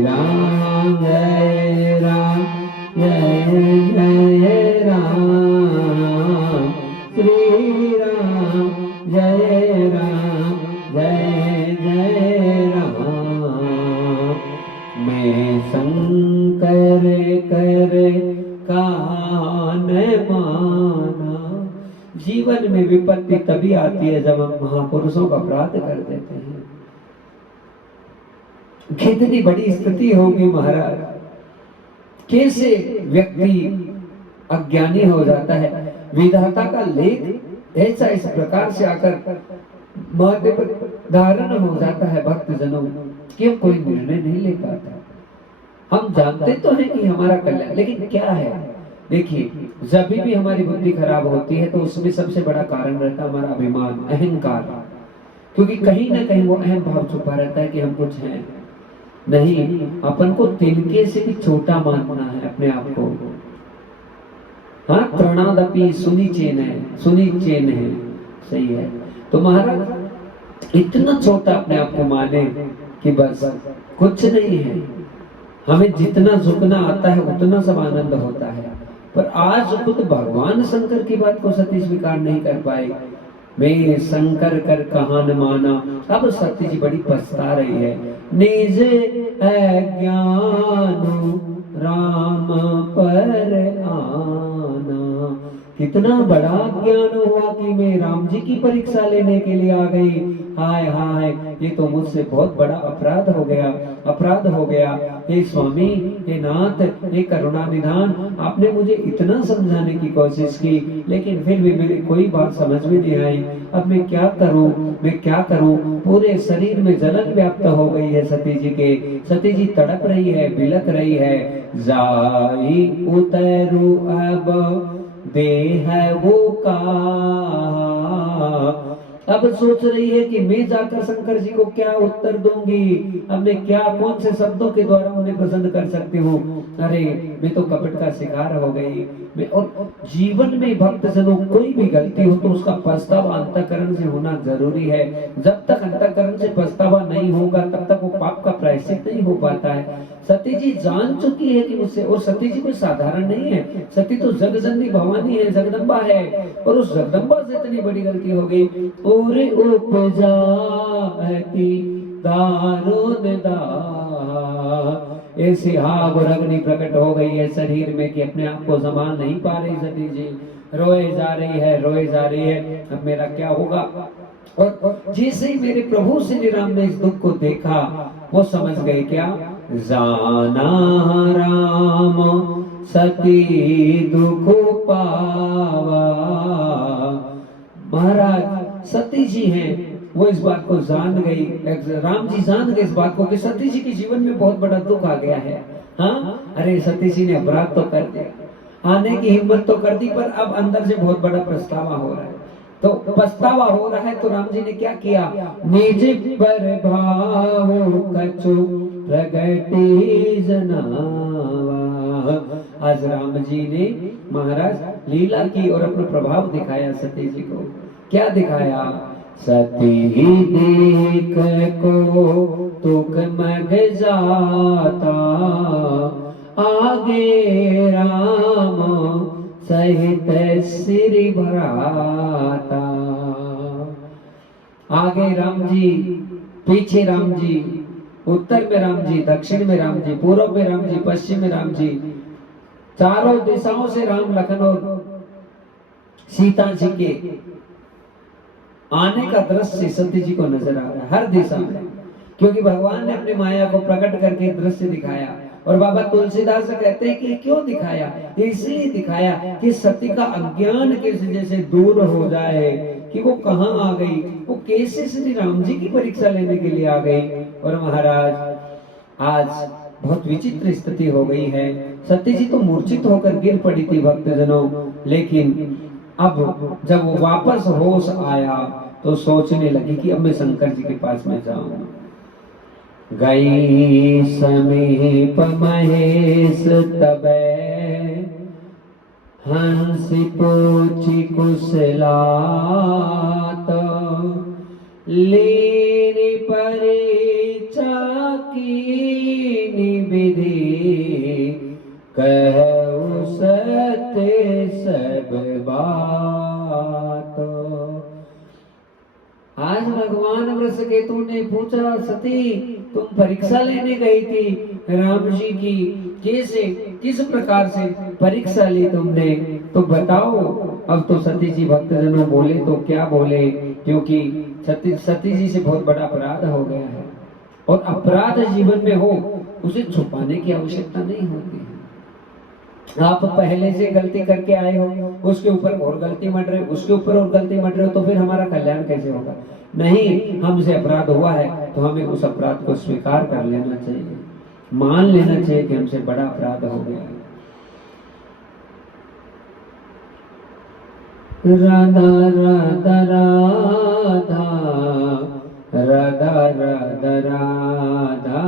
राम जय जय राम श्री राम जय जय राम मैं शंकर कर कान माना। जीवन में विपत्ति तभी आती है जब हम महापुरुषों का अपराध कर देते हैं। कितनी बड़ी स्थिति होगी महाराज, कैसे व्यक्ति अज्ञानी हो जाता है। विधाता का लेख ऐसा इस प्रकार से आकर माथे पर धारण हो जाता है भक्त जनों कि कोई निर्णय नहीं ले पाता। हम जानते तो हैं कि हमारा कल्याण, लेकिन क्या है, देखिए जब भी हमारी बुद्धि खराब होती है तो उसमें सबसे बड़ा कारण रहता है हमारा अभिमान, अहंकार। क्योंकि कहीं ना कहीं वो अहम भाव छुपा रहता है कि हम कुछ हैं नहीं, अपन को तिनके से भी छोटा मानना है अपने आप को। हाँ, तृणादपि सुनिचेन है, सही है। तो महाराज इतना छोटा अपने आप को माने कि बस कुछ नहीं है, हमें जितना झुकना आता है उतना सब आनंद होता है। पर आज खुद भगवान शंकर की बात को सती स्वीकार नहीं कर पाए। मैं शंकर कर कहा न माना। अब सती जी बड़ी पछता रही है। निज अज्ञान राम पर आना। कितना बड़ा ज्ञान हुआ कि मैं राम जी की परीक्षा लेने के लिए आ गई। हाय हाय, ये तो मुझसे बहुत बड़ा अपराध हो गया। हे स्वामी, हे नाथ, हे करुणा निधान, आपने मुझे इतना समझाने की कोशिश की, लेकिन फिर भी मेरी कोई बात समझ में नहीं आई। अब मैं क्या करूं? पूरे शरीर में जलन व्याप्त हो गई है सती जी के। सती जी तड़प रही है, बिलक रही है। जाई उतरू अब देह वो का। अब सोच रही है कि मैं जाकर शंकर जी को क्या उत्तर दूंगी। अब मैं क्या, कौन से शब्दों के द्वारा उन्हें प्रसन्न कर सकती हूँ। अरे मैं तो कपट का शिकार हो गई। और जीवन में भक्तजनों कोई भी गलती हो तो उसका पछतावा अंतःकरण से होना जरूरी है। जब तक अंतःकरण से पछतावा नहीं होगा तब तक वो पाप का प्रायश्चित नहीं हो पाता है। सती जी जान चुकी है कि मुझसे, और सती जी कोई साधारण नहीं है। सती तो जगजननी भवानी है, जगदम्बा है, और उस जगदम्बा से इतनी बड़ी गलती हो गई। और उपजा दारुण दा। ऐसी आग और अग्नि प्रकट हो गई है शरीर में कि अपने आप को संभाल नहीं पा रही सती जी। रोए जा रही है। अब मेरा क्या होगा। और जैसे ही मेरे प्रभु श्री राम ने इस दुख को देखा, वो समझ गए क्या, जाना राम सती दुख पावा। महाराज सती जी हैं, वो इस बात को जान गई, राम जी जान गए इस बात को कि सती जी के जीवन में बहुत बड़ा दुख आ गया है। हाँ, अरे सती जी ने अपराध तो कर दिया, आने की हिम्मत तो कर दी, पर अब अंदर से बहुत बड़ा पछतावा हो रहा है। तो पछतावा हो रहा है तो राम जी ने क्या किया, निज पर भाव कछु प्रगति जनावा। आज राम जी ने महाराज लीला की और अपना प्रभाव दिखाया सती जी को। क्या दिखाया, सती देख को तुक मग जाता, आगे राम सहित सिर भराता। आगे राम जी, पीछे राम जी, उत्तर में राम जी, दक्षिण में राम जी, पूर्व में राम जी, पश्चिम में राम जी, चारों दिशाओं से राम लखन और सीता जी के आने का दृश्य सती जी को नजर आ रहा है हर दिशा में, क्योंकि भगवान ने अपनी माया को प्रकट करके दृश्य दिखाया। और बाबा तुलसीदास कहते हैं कि क्यों दिखाया, इसलिए दिखाया कि सती का अज्ञान कैसे जैसे दूर हो जाए, कि वो कहाँ आ गई, वो कैसे श्री राम जी की परीक्षा लेने के लिए आ गई। और महाराज आज बहुत विचित्र स्थिति हो गई है। सती जी तो मूर्छित होकर गिर पड़ी थी भक्तजनों, लेकिन अब जब वो वापस होश आया तो सोचने लगी कि अब मैं शंकर जी के पास में जाऊं। गई समीप महेश तबे, हंसी पूछी कुशलात, लेनी परीक्षा की विधि, कहु सत्य सब बात। आज भगवान वृषकेतु ने पूछा, सती तुम परीक्षा लेने गई थी राम जी की, कैसे किस प्रकार से परीक्षा ली तुमने, तो बताओ। अब तो सती जी भक्तजनों बोले तो क्या बोले, क्योंकि सती जी से बहुत बड़ा अपराध हो गया है, और अपराध जीवन में हो उसे छुपाने की आवश्यकता नहीं होती है। आप पहले से गलती करके आए हो, उसके ऊपर और गलती मट रहे, उसके ऊपर और गलती मट रहे हो, तो फिर हमारा कल्याण कैसे होगा। नहीं, हमसे अपराध हुआ है तो हमें उस अपराध को स्वीकार कर लेना चाहिए, मान लेना चाहिए कि हमसे बड़ा अपराध हो गया है। राधा राधा राधा राधा राधा राधा,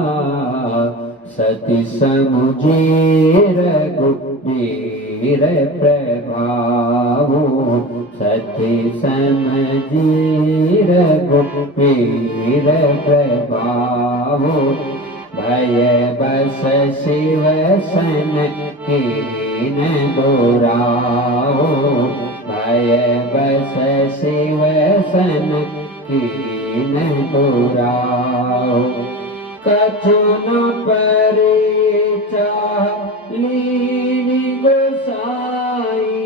सती समुझे रघुबीर प्रभाव, सती समझे रघुबीर प्रभाव, भय बस शिव सन कीन दोराव, भय बस शिव सन कीन दोराव, कछु न परीक्षा लीनी गोसाई,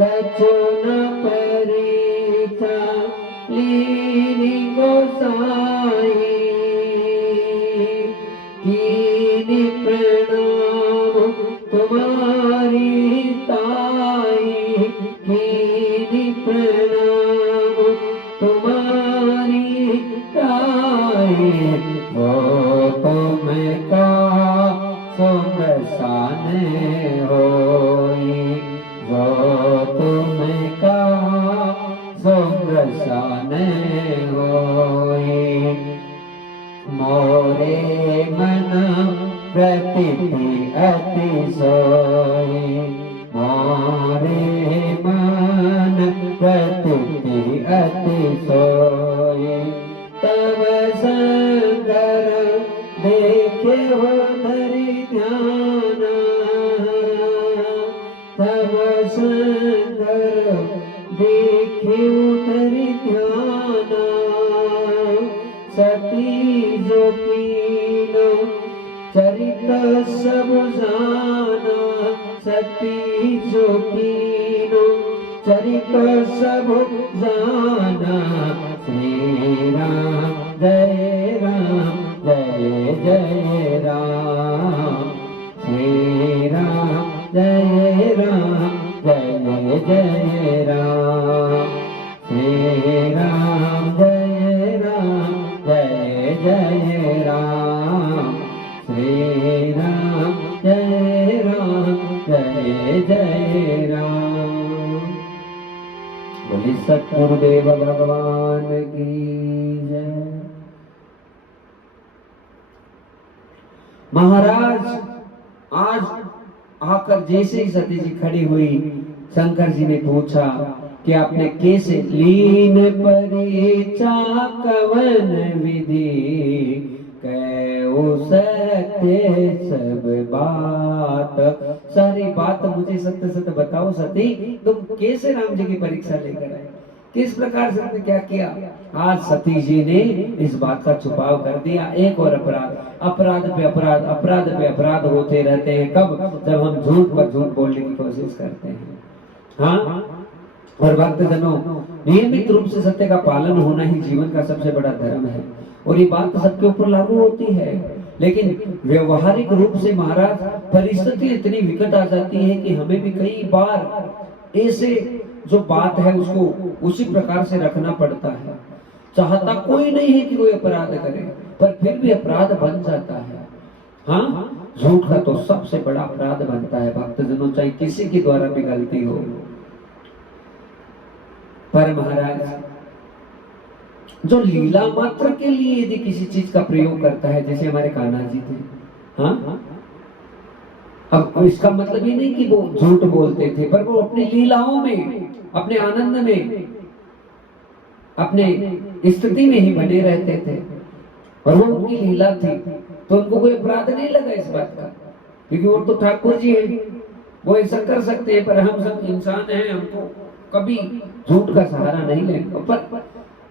कछु न परीक्षा लीनी गोसाई, कीनी प्रणाम तुम्हारी ताई, कीनी प्रणाम तुम्हारी ताई, वो तुम का सुमसाने होई, वो तुम का सुमसाने होई, मोरे मन प्रतीति अति सोई, मोरे मन प्रतीति अति सोई, तब शंकर देखे हो धरि ध्यान, तब शंकर देखे धरि ध्यान, सती जो कीनो चरित सब जाना, सती जो कीनो चरित सब जाना, श्री राम जय राम जय जय राम, श्री राम जय राम जय जय राम। जय राम, श्री राम जय राम, जय जय राम। बोले सतगुरुदेव भगवान की जय। महाराज आज आकर जैसे ही सती जी खड़ी हुई, शंकर जी ने पूछा कि आपने कैसे लीन परीक्षा कवन विधि, कहो सत्य सब बात। सारी बात मुझे सत्य सत्य बताओ सती, तुम कैसे राम जी की परीक्षा लेकर आए, किस प्रकार से आपने क्या किया। आज सती जी ने इस बात का छुपाव कर दिया। एक और अपराध, अपराध पे अपराध, अपराध पे अपराध होते रहते हैं। कब? जब हम झूठ पर झूठ बोलने की कोशिश करते हैं। हाँ, और भक्तजनों, नियमित रूप से सत्य का पालन होना ही जीवन का सबसे बड़ा धर्म है, और ये बात सबके ऊपर लागू होती है। लेकिन व्यवहारिक रूप से महाराज परिस्थिति इतनी विकट आ जाती है कि हमें भी कई बार ऐसे जो बात है उसको उसी प्रकार से रखना पड़ता है। चाहता कोई नहीं है कि कोई अपराध करे, पर फिर भी अपराध बन जाता है। हाँ, झूठ का तो सबसे बड़ा अपराध बनता है भक्तजनों, चाहे किसी के द्वारा भी गलती हो। पर महाराज जो लीला मात्र के लिए यदि किसी चीज का प्रयोग करता है, जैसे हमारे कान्हा जी थे, हाँ, अब इसका मतलब ये नहीं कि वो झूठ बोलते थे, पर वो अपनी लीलाओं में, अपने आनंद में, अपने स्थिति में ही बने रहते थे, और वो उनकी लीला थी। तो उनको कोई अपराध नहीं लगा इस बात का, क्योंकि वो तो ठाकुर जी है, वो ऐसा कर सकते हैं। पर हम सब इंसान हैं, हमको कभी झूठ का सहारा नहीं लेना। पर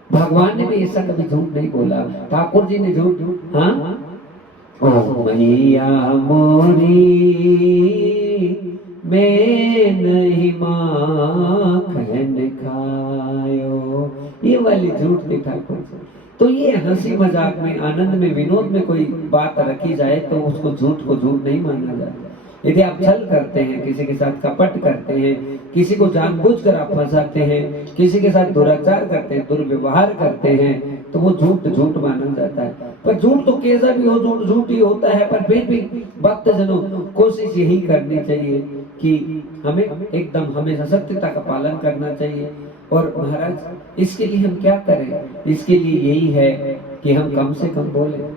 भगवान ने भी ऐसा कभी झूठ नहीं बोला, ठाकुर जी ने झूठ, हाँ, ओ मैया मोरी मैं नहीं माखन खायो, ये वाली झूठ थी ठाकुर जी। तो ये हंसी मजाक में, आनंद में, विनोद में कोई बात रखी जाए तो उसको झूठ को झूठ नहीं माना जाता। यदि आप छल करते हैं, किसी के साथ कपट करते हैं, किसी को जानबूझकर आप फंसाते हैं, किसी के साथ दुराचार करते हैं, दुर्व्यवहार करते हैं, तो वो झूठ झूठ माना जाता है। पर झूठ तो कैसा भी हो, झूठ झूठ ही होता है। पर फिर भी भक्तजनों, कोशिश यही करनी चाहिए कि हमें एकदम हमेशा सत्यता का पालन करना चाहिए। और महाराज इसके लिए हम क्या करें? इसके लिए यही है कि हम कम से कम बोलें,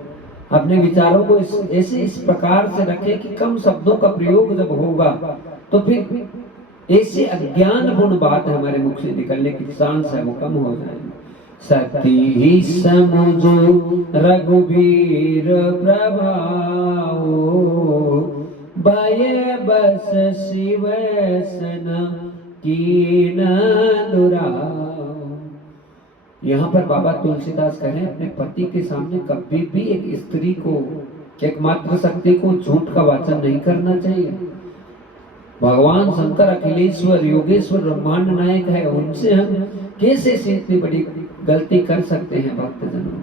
अपने विचारों को इस प्रकार से रखें कि कम शब्दों का प्रयोग जब होगा तो फिर ऐसे अज्ञानपूर्ण बात हमारे मुख से निकलने की चांस है वो कम हो जाएंगे। सती ही समझो रघुबीर प्रभाओ, भय बस शिव सन कीन दुराओ। यहाँ पर बाबा तुलसीदास कह रहे हैं, अपने पति के सामने कभी भी एक स्त्री को, एकमात्र शक्ति को झूठ का वाचन नहीं करना चाहिए। भगवान शंकर अखिलेश्वर, योगेश्वर, ब्रह्मांड नायक है, उनसे हम कैसे इतनी बड़ी गलती कर सकते हैं भक्तजनों?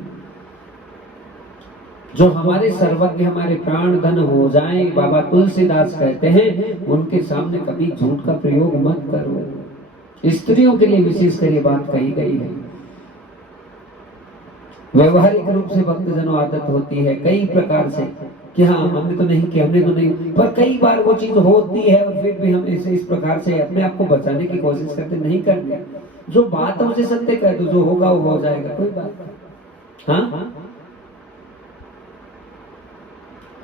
जो हमारे सर्वज्ञ, हमारे प्राण धन हो जाएं, बाबा तुलसीदास कहते हैं उनके सामने कभी झूठ का प्रयोग मत करो। स्त्रियों के लिए विशेष कर ये बात कही गई है। व्यवहारिक रूप से भक्तजनों आदत होती है कई प्रकार से कि हाँ हमने तो नहीं किया, हमने तो नहीं, पर कई बार वो चीज होती है और फिर भी हम इसे इस प्रकार से अपने आप को बचाने की कोशिश करते, नहीं करते। जो बात मुझे सत्य कह दो, जो होगा वो हो जाएगा, कोई बात नहीं। हाँ,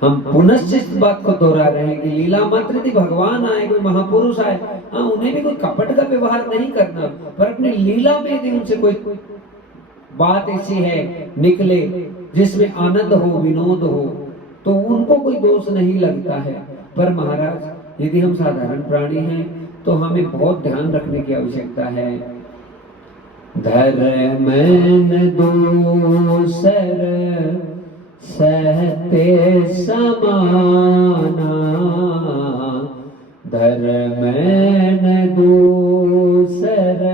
हम पुनश्च इस बात को दोहरा रहे हैं कि लीला मात्र थी, भगवान आए, कोई महापुरुष आए, हाँ उन्हें भी कोई कपट का व्यवहार नहीं करना, पर अपनी लीला में यदि उनसे कोई बात ऐसी है निकले जिसमें आनंद हो, विनोद हो, तो उनको कोई दोष नहीं लगता है। पर महाराज यदि हम साधारण प्राणी हैं तो हमें बहुत ध्यान रखने की आवश्यकता है। धर्म दूसर सहते समाना, धर्म दूसर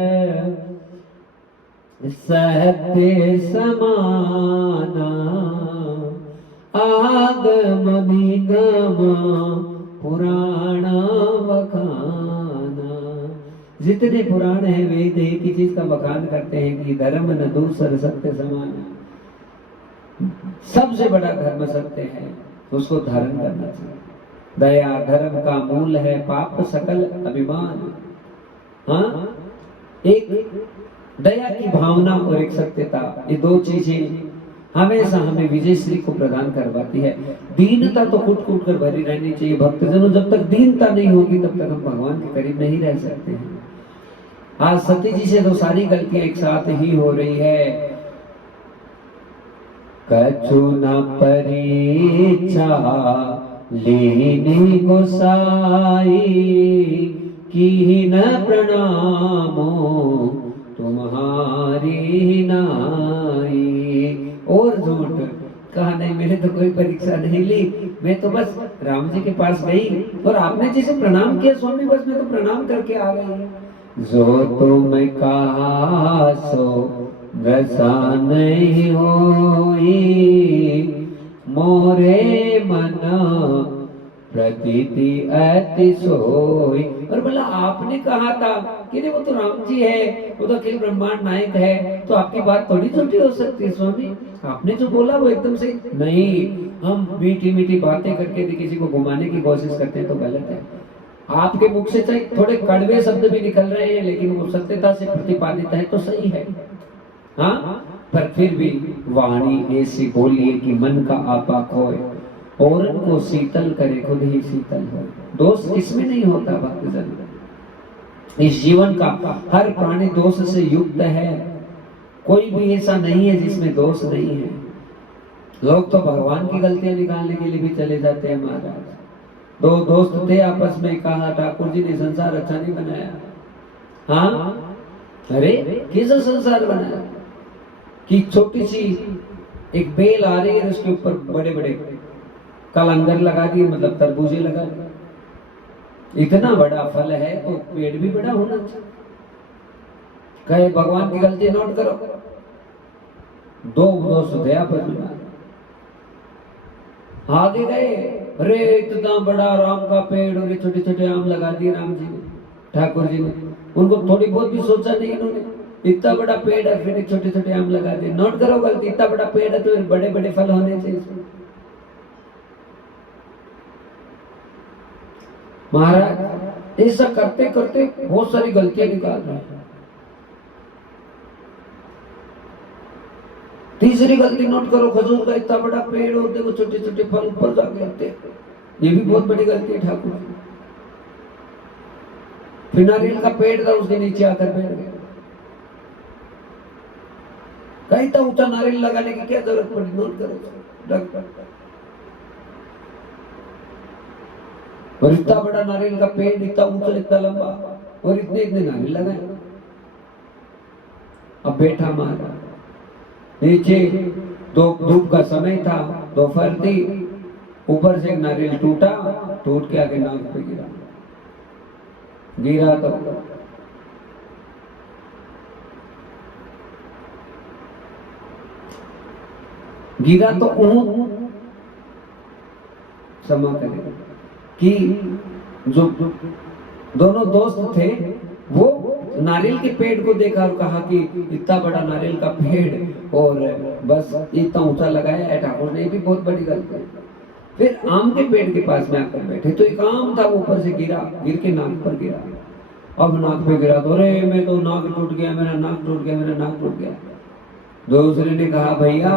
सहते समाना, आगम निगम पुराण वखाना। जितने पुराण है वेद एक ही चीज का बखान करते हैं कि धर्म न दूसर सत्य समान। सबसे बड़ा धर्म सत्य है, उसको धारण करना चाहिए। दया धर्म का मूल है, पाप सकल अभिमान। हाँ, एक दया की भावना और एक सत्यता, ये दो चीजें हमेशा हमें विजय श्री को प्रदान करवाती है। दीनता तो कूट कूट कर भरी रहनी चाहिए भक्तजनों। जब तक दीनता नहीं होगी तब तक हम भगवान के करीब नहीं रह सकते हैं। आज सती जी से तो सारी गलतियां एक साथ ही हो रही है। कछु न परीक्षा लेने गोसाई, की न प्रणामो तुम्हारी नाई। और झूठ कहा, नहीं मैंने तो कोई परीक्षा नहीं ली, मैं तो बस राम जी के पास गई और आपने जिसे प्रणाम किया स्वामी, बस मैं तो प्रणाम करके आ गई। जो तुम कहा सो वैसा नहीं होई, मोरे मन प्रतीति अति सोई। और बोला आपने कहा था कि नहीं वो तो राम जी है, वो तो अखिल ब्रह्मांड नायक है, तो आपकी बात थोड़ी छोटी हो सकती है स्वामी। आपने जो बोला वो एकदम से नहीं। हम मीठी मीठी बातें करके भी किसी को घुमाने की कोशिश करते हैं तो गलत है। आपके मुख से चाहे थोड़े कड़वे शब्द भी निकल रहे हैं, लेकिन वो सत्यता से प्रतिपादित है तो सही है। हाँ, पर फिर भी वाणी ऐसी बोलिए कि मन का आपा खोए, और को शीतल करे खुद ही शीतल हो। दोष इसमें नहीं होता भक्तजन। इस जीवन का हर प्राणी दोष से युक्त है, कोई भी ऐसा नहीं है जिसमें दोष नहीं है। लोग तो भगवान की गलतियां निकालने के लिए भी चले जाते हैं महाराज। दो दोस्त थे आपस में, कहा ठाकुर जी ने संसार अच्छा नहीं बनाया। हाँ, अरे कैसा संसार बनाया कि छोटी सी एक बेल आ रही है, उसके ऊपर बड़े बड़े कलंदर लगा दिए, मतलब तरबूजे लगा दिए। इतना बड़ा फल है तो पेड़ भी बड़ा होना चाहिए। कहे भगवान की गलती नोट करो। दो दोस्त थे आपस में, आगे गए, अरे इतना बड़ा राम का पेड़ और छोटे छोटे आम लगा दिए राम जी ने, ठाकुर जी ने। उनको थोड़ी बहुत भी सोचा नहीं इन्होंने, इतना बड़ा पेड़ है फिर छोटे छोटे आम लगा दिए। नोट करो गलती, इतना बड़ा पेड़ है तो बड़े बड़े फल होने चाहिए इसमें। महाराज ऐसा करते करते बहुत सारी गलतियां निकाल रहे हैं। तीसरी गलती नोट करो, खजूर का इतना बड़ा पेड़ और देखो छोटे छोटे फल ऊपर जाके आते हैं, ये भी बहुत बड़ी गलती है ठाकुर। फिर नारियल का पेड़ था, उसके नीचे आकर बैठ गए। कहीं तो ऊंचा नारियल लगाने की क्या जरूरत पड़ी, नोट करो। और इतना बड़ा नारियल का पेड़, इतना ऊंचा इतना लंबा, और इतने इतने नारियल लगाए। अब बैठा मारा नीचे, धूप का समय था, दोपहर थी, ऊपर से एक नारियल टूटा, टूट के आगे नाक पे गिरा। गिरा तो क्षमा करें कि जो दोनों दोस्त थे वो नारियल के पेड़ को देखा और कहा कि इतना बड़ा नारियल का पेड़ और बस इतना ऊंचा लगाया है ठाकुर ने, भी बहुत बड़ी गलती है। फिर आम के पेड़ के पास में आकर बैठे तो एक आम था, वो ऊपर से गिरा, गिर के नाक पर गिरा। अब नाक पे गिरा तो अरे मैं तो नाक टूट गया, मेरा नाक टूट गया, मेरा नाक टूट गया। दूसरे ने कहा भैया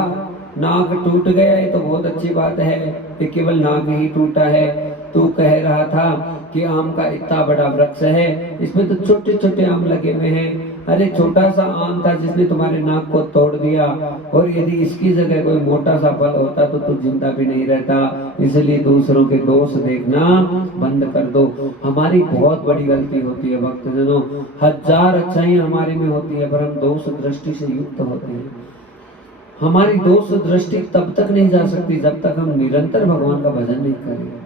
नाक टूट गया ये तो बहुत अच्छी बात है, कि केवल नाक ही टूटा है, तू कह रहा था कि आम का इतना बड़ा वृक्ष है, इसमें तो छोटे छोटे आम लगे हुए हैं। अरे छोटा सा आम था जिसने तुम्हारे नाक को तोड़ दिया, और यदि इसकी जगह कोई मोटा सा फल होता तो तू जिंदा भी नहीं रहता। इसलिए दूसरों के दोष देखना बंद कर दो। हमारी बहुत बड़ी गलती होती है भक्तजनों, हजार अच्छाइयां हमारे में होती है पर हम दोष दृष्टि से युक्त होते हैं। हमारी दोष दृष्टि तब तक नहीं जा सकती जब तक हम निरंतर भगवान का भजन नहीं करेंगे।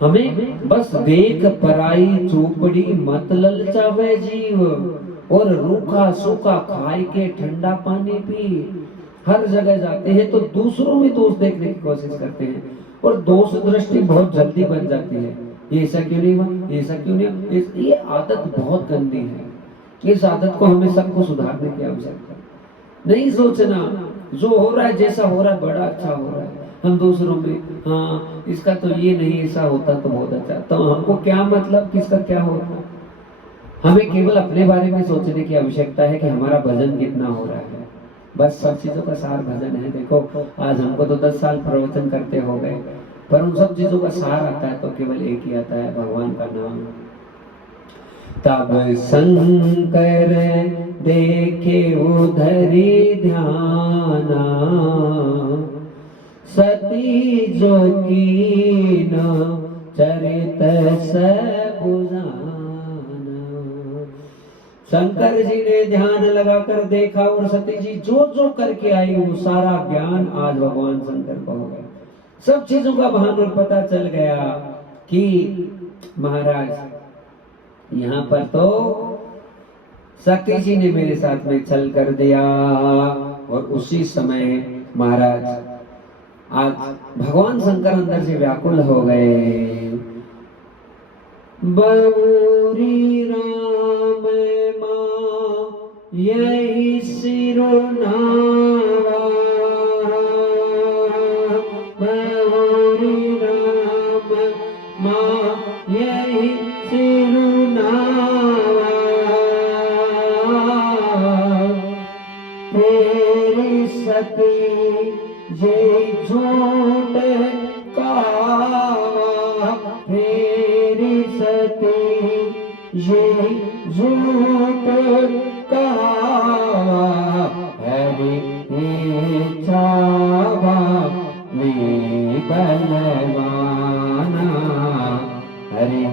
हमें बस देख पराई चौपड़ी मत ललचावे जीव, और रूखा सूखा खाए के ठंडा पानी पी। हर जगह जाते हैं तो दूसरों में दोष देखने की कोशिश करते हैं, और दोष दृष्टि बहुत जल्दी बन जाती है। ये ऐसा क्यों नहीं हुआ, ये ऐसा क्यों नहीं, ये आदत बहुत गंदी है। इस आदत को हमें सबको सुधारने की आवश्यकता है। नहीं सोचना जो हो रहा है, जैसा हो रहा है बड़ा अच्छा हो रहा है। हम दूसरों में, हाँ इसका तो ये नहीं, ऐसा होता तो बहुत अच्छा। तो हमको क्या मतलब किसका क्या होता? हमें केवल अपने बारे में सोचने की आवश्यकता है कि हमारा भजन कितना हो रहा है। बस सब चीजों का सार भजन है। देखो आज हमको तो 10 साल प्रवचन करते हो गए, पर उन सब चीजों का सार आता है तो केवल एक ही आता है, भगवान का नाम। तब शंकर देखे उधरी ध्याना, सती जो कीन चरित सब जाना। शंकर जी ने ध्यान लगाकर देखा और सती जी जो जो करके आई वो सारा ज्ञान आज भगवान शंकर को हो गया। सब चीजों का भान और पता चल गया कि महाराज यहाँ पर तो सती जी ने मेरे साथ में छल कर दिया। और उसी समय महाराज आज भगवान शंकर अंदर से व्याकुल हो गए। बबूरी राम माँ यही सिरुनावा, बबूरी राम माँ यही सिरुनावा, तेरी सती ये झूठ कहावा, तेरी सती ये झूठ कहावा, हरि इच्छावा में बलवाना, हरि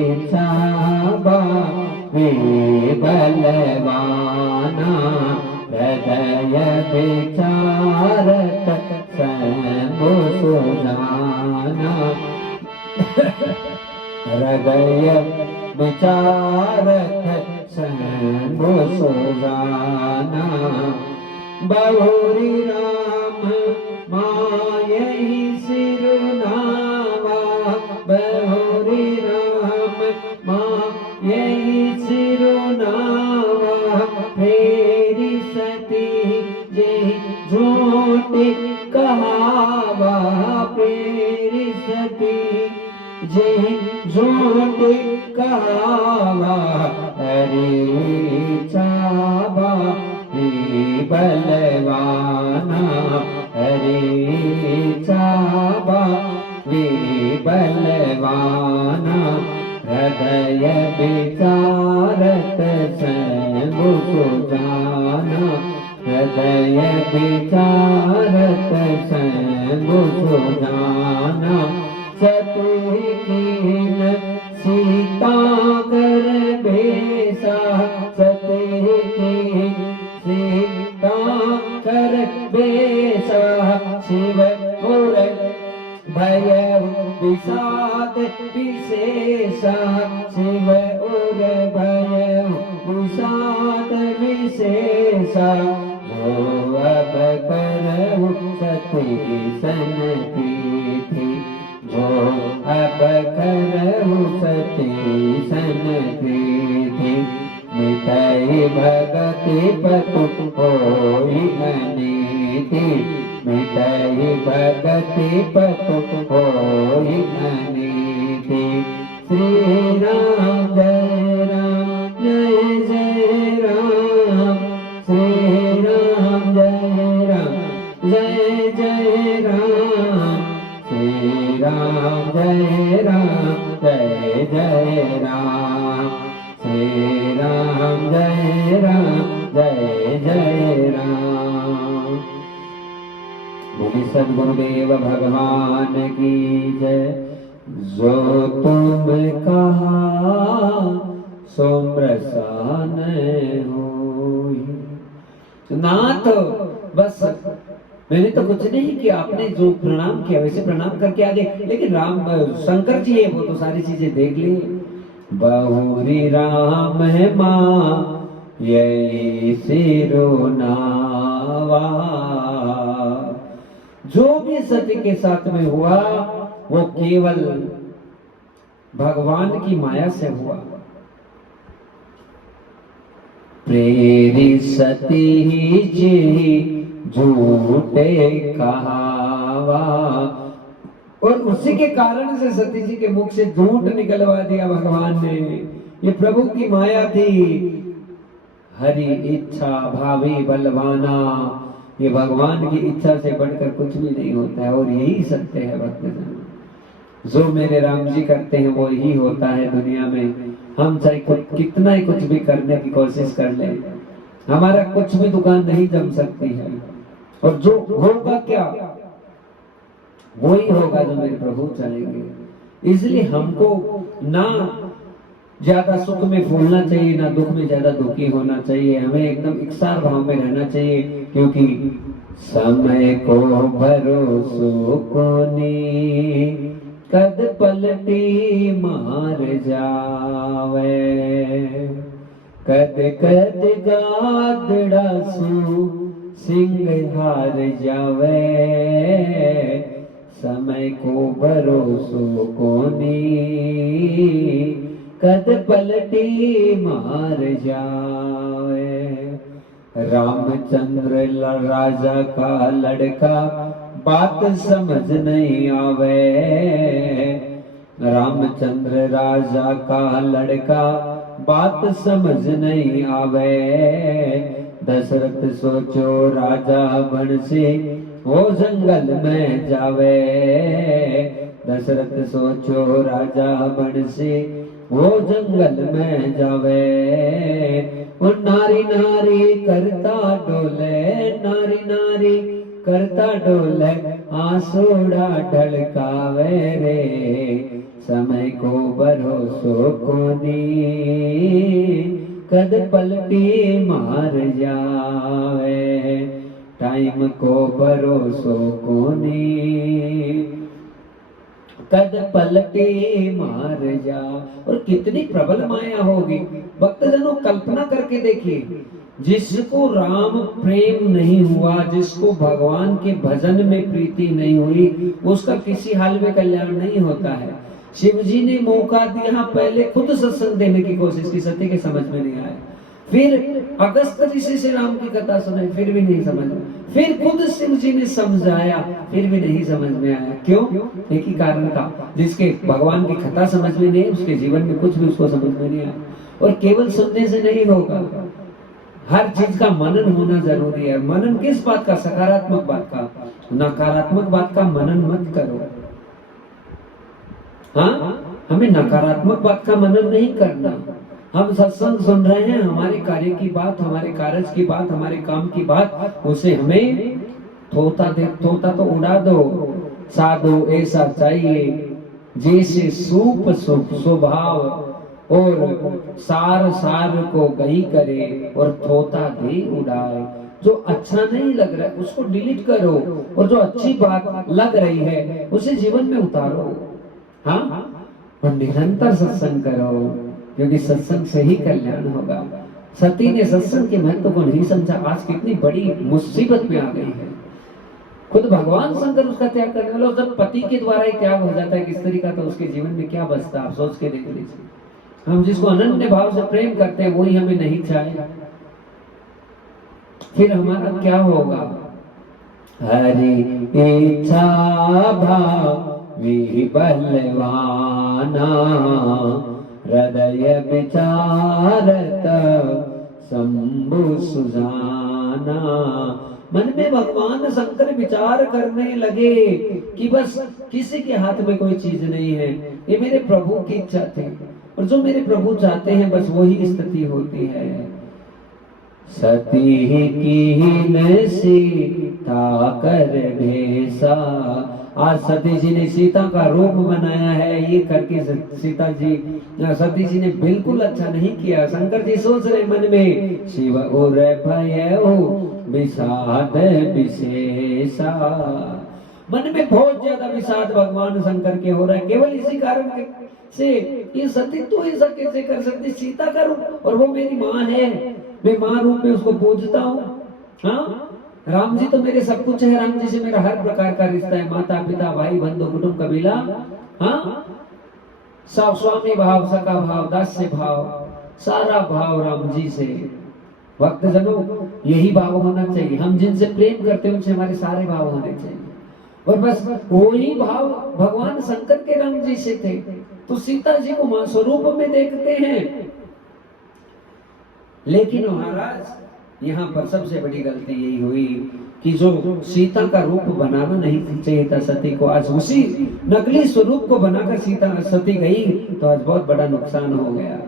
इच्छावा में बलवाना, हृदय विचारत शंभु सुजाना, हृदय विचारत शंभु सुजाना। बहुरी राम माँ यही सिरुनावा, बहुरी राम माँ यही सिरुनावा, फेरी सती ये झूठी कहावा, फेरी सती ये झूठी कहावा, हरि चावा ही बलवाना, हरि चावा ही बलवाना, हृदय विचारत शंभु सुजाना, हृदय विचारत शंभु सुजाना। सती कीन सीता कर बेसा, सती कीन सीता कर बेसा, शिव और भय विषाद विशेषा, शिव और भय विषाद विशेषा, जो अब करहु सती सन प्रीति, जो अब करहु सती सन प्रीति, मिटाई भगति पतु होई अनीति, मिटाई भगति पतु होई अनीति। श्री राम जय राम जय जय राम, श्री राम जय राम जय जय राम, श्री राम जय राम जय जय राम, श्री राम जय राम जय जय राम। बोले सद्गुरुदेव भगवान की जय। जो तुम कहा सोमरसान होई। नाथ बस मैंने तो कुछ नहीं किया, आपने जो प्रणाम किया वैसे प्रणाम करके आगे, लेकिन राम शंकर जी है वो तो सारी चीजें देख ली। बहुरी राम है माँ यही सिरुनावा, जो भी सत्य के साथ में हुआ वो केवल भगवान की माया से हुआ। प्रेरी सती जी झूठे कहावा। और उसी के कारण से सती जी के मुख से झूठ निकलवा दिया भगवान ने। ये प्रभु की माया थी। हरि इच्छा भावी बलवाना, ये भगवान की इच्छा से बढ़कर कुछ भी नहीं होता है। और यही सत्य है भक्तजन, जो मेरे राम जी करते हैं वो ही होता है दुनिया में। हम चाहे कितना ही कुछ भी करने की कोशिश कर ले, हमारा कुछ भी दुकान नहीं जम सकती है। और जो होगा क्या, वो ही होगा जो मेरे प्रभु चाहेंगे। इसलिए हमको ना ज्यादा सुख में फूलना चाहिए, ना दुख में ज्यादा दुखी होना चाहिए। हमें एकदम इकसार भाव में रहना चाहिए, क्योंकि समय को भरोसो कोनी, कद पलटी मार जावे। कद कद गादड़ा सू सिंह हार जावे। समय को भरोसो कोनी, कद पलटी मार जावे। रामचंद्र राजा का लड़का, बात समझ नहीं आवे। रामचंद्र राजा का लड़का, बात समझ नहीं आवे। दशरथ सोचो राजा बन से, वो जंगल में जावे। दशरथ सोचो राजा बन से, वो जंगल में जावे। वो नारी नारी करता डोले, नारी नारी करता डोले, आंसुड़ा ढलकावे रे। समय को भरोसो कोनी, कद पलटी मार जावे। टाइम को भरोसो कोनी, कद पलटी मार जा। और कितनी प्रबल माया होगी भक्तजनों, कल्पना करके देखिए। जिसको राम प्रेम नहीं हुआ, जिसको भगवान के भजन में प्रीति नहीं हुई, उसका किसी हाल में कल्याण नहीं होता है। शिव जी ने मौका दिया, पहले खुद सत्संग देने की कोशिश की, सत्य के समझ में नहीं आया। फिर अगस्त ऋषि से राम की कथा सुनाई, फिर भी नहीं समझ में। फिर खुद शिव जी ने समझाया, फिर भी नहीं समझ में आया। क्यों? एक ही कारण था, जिसके भगवान की कथा समझ में नहीं, उसके जीवन में कुछ भी उसको समझ में नहीं आया। और केवल सुनने से नहीं होगा, हर चीज का मनन होना जरूरी है। मनन किस बात का? सकारात्मक बात का। नकारात्मक बात का मनन मत करो। हाँ, हमें नकारात्मक बात का मनन नहीं करना। हम सत्संग सुन रहे हैं, हमारे कार्य की बात, हमारे कारज की बात, हमारे काम की बात, उसे हमें थोता तो उड़ा दो। साधु ऐसा चाहिए जैसे सूप स्वभाव, और सार सार को गई करे, और थोता दे उड़ाए। जो अच्छा नहीं लग रहा है उसको डिलीट करो, और जो अच्छी बात लग रही है उसे जीवन में उतारो। हाँ, और निरंतर सत्संग करो, क्योंकि सत्संग से ही कल्याण होगा। सती ने सत्संग के महत्व को नहीं समझा, आज कितनी बड़ी मुसीबत में आ गई है। खुद भगवान शंकर उसका त्याग करने वाला, जब पति के द्वारा ही त्याग हो जाता है किस स्त्री का, तो उसके जीवन में क्या बचता है? आप सोच के देख लीजिए। हम जिसको अनन्य भाव से प्रेम करते हैं वही हमें नहीं चाहे, फिर हमारा क्या होगा? हरि इच्छा भाव बलवाना, हृदय विचारत शंभु सुजाना। मन में भगवान शंकर विचार करने लगे कि बस किसी के हाथ में कोई चीज नहीं है, ये मेरे प्रभु की इच्छा थी, और जो मेरे प्रभु चाहते हैं बस वही स्थिति होती है। सती की न सीता कर भेसा, आज सती जी ने सीता का रूप बनाया है, ये करके सती जी ने बिल्कुल अच्छा नहीं किया। शंकर जी सोच रहे मन में, शिव और भय विषाद विशेषा। मन में बहुत ज्यादा विषाद भगवान शंकर के हो रहा है, केवल इसी कारण से ये सती तो ऐसा कैसे कर सकती? सीता का रूप, और वो मेरी माँ है, मैं माँ रूप में उसको पूजता हूँ। हाँ, राम जी तो मेरे सब कुछ है, राम जी से मेरा हर प्रकार का रिश्ता है, माता पिता भाई बंधु कुटुंब कबीला। हाँ, सब स्वामी भाव, सका भाव, दास्य भाव, सारा भाव राम जी से। भक्तजनों, यही भाव होना चाहिए। हम जिनसे प्रेम करते हैं उनसे हमारे सारे भाव होने चाहिए। और बस वही भाव भगवान शंकर के राम जी से थे, तो सीता जी को मां स्वरूप में देखते हैं। लेकिन महाराज यहाँ पर सबसे बड़ी गलती यही हुई कि जो सीता का रूप बनाना नहीं चाहिए था सती को, आज उसी नकली स्वरूप को बनाकर सीता सती गई, तो आज बहुत बड़ा नुकसान हो गया।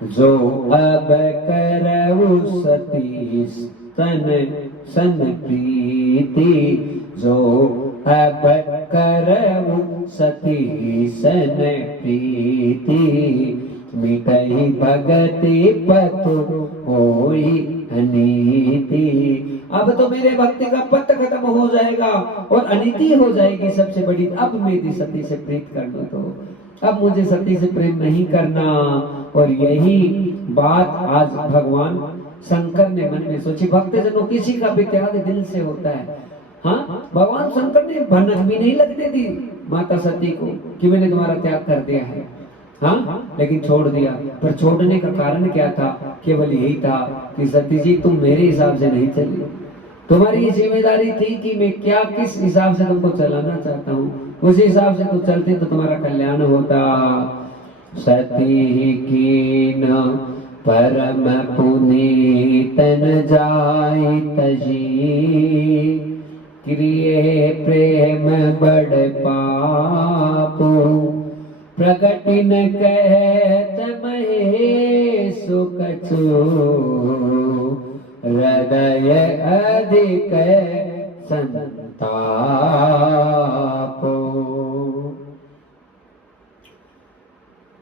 जो अब करऊ सती सन सन प्रीति, जो अब करऊ सती सन प्रीति, मिटई भगति पतु होई अनीति। अब तो मेरे भक्ति का पत खत्म हो जाएगा और अनीति हो जाएगी सबसे बड़ी। अब मेरी सती से प्रीत करना, तो अब मुझे सती से प्रेम नहीं करना। और यही बात आज भगवान शंकर ने मन में सोची। भक्तजनों, किसी का भी त्याग दिल से होता है। हाँ, भगवान शंकर ने भनक भी नहीं लगने दी माता सती को कि मैंने तुम्हारा त्याग कर दिया है। हाँ, लेकिन छोड़ दिया। पर छोड़ने का कारण क्या था? केवल यही था कि सती जी तुम मेरे हिसाब से नहीं चली, तुम्हारी ये जिम्मेदारी थी कि मैं क्या किस हिसाब से तुमको चलाना चाहता हूँ, उस हिसाब से तुम चलते तो तुम्हारा कल्याण होता। सती की न परम पुनीतन जाय तजी, क्रिये प्रेम बड़ पापो, प्रगति न कहत महेश कछु, हृदय अधिक संतापो।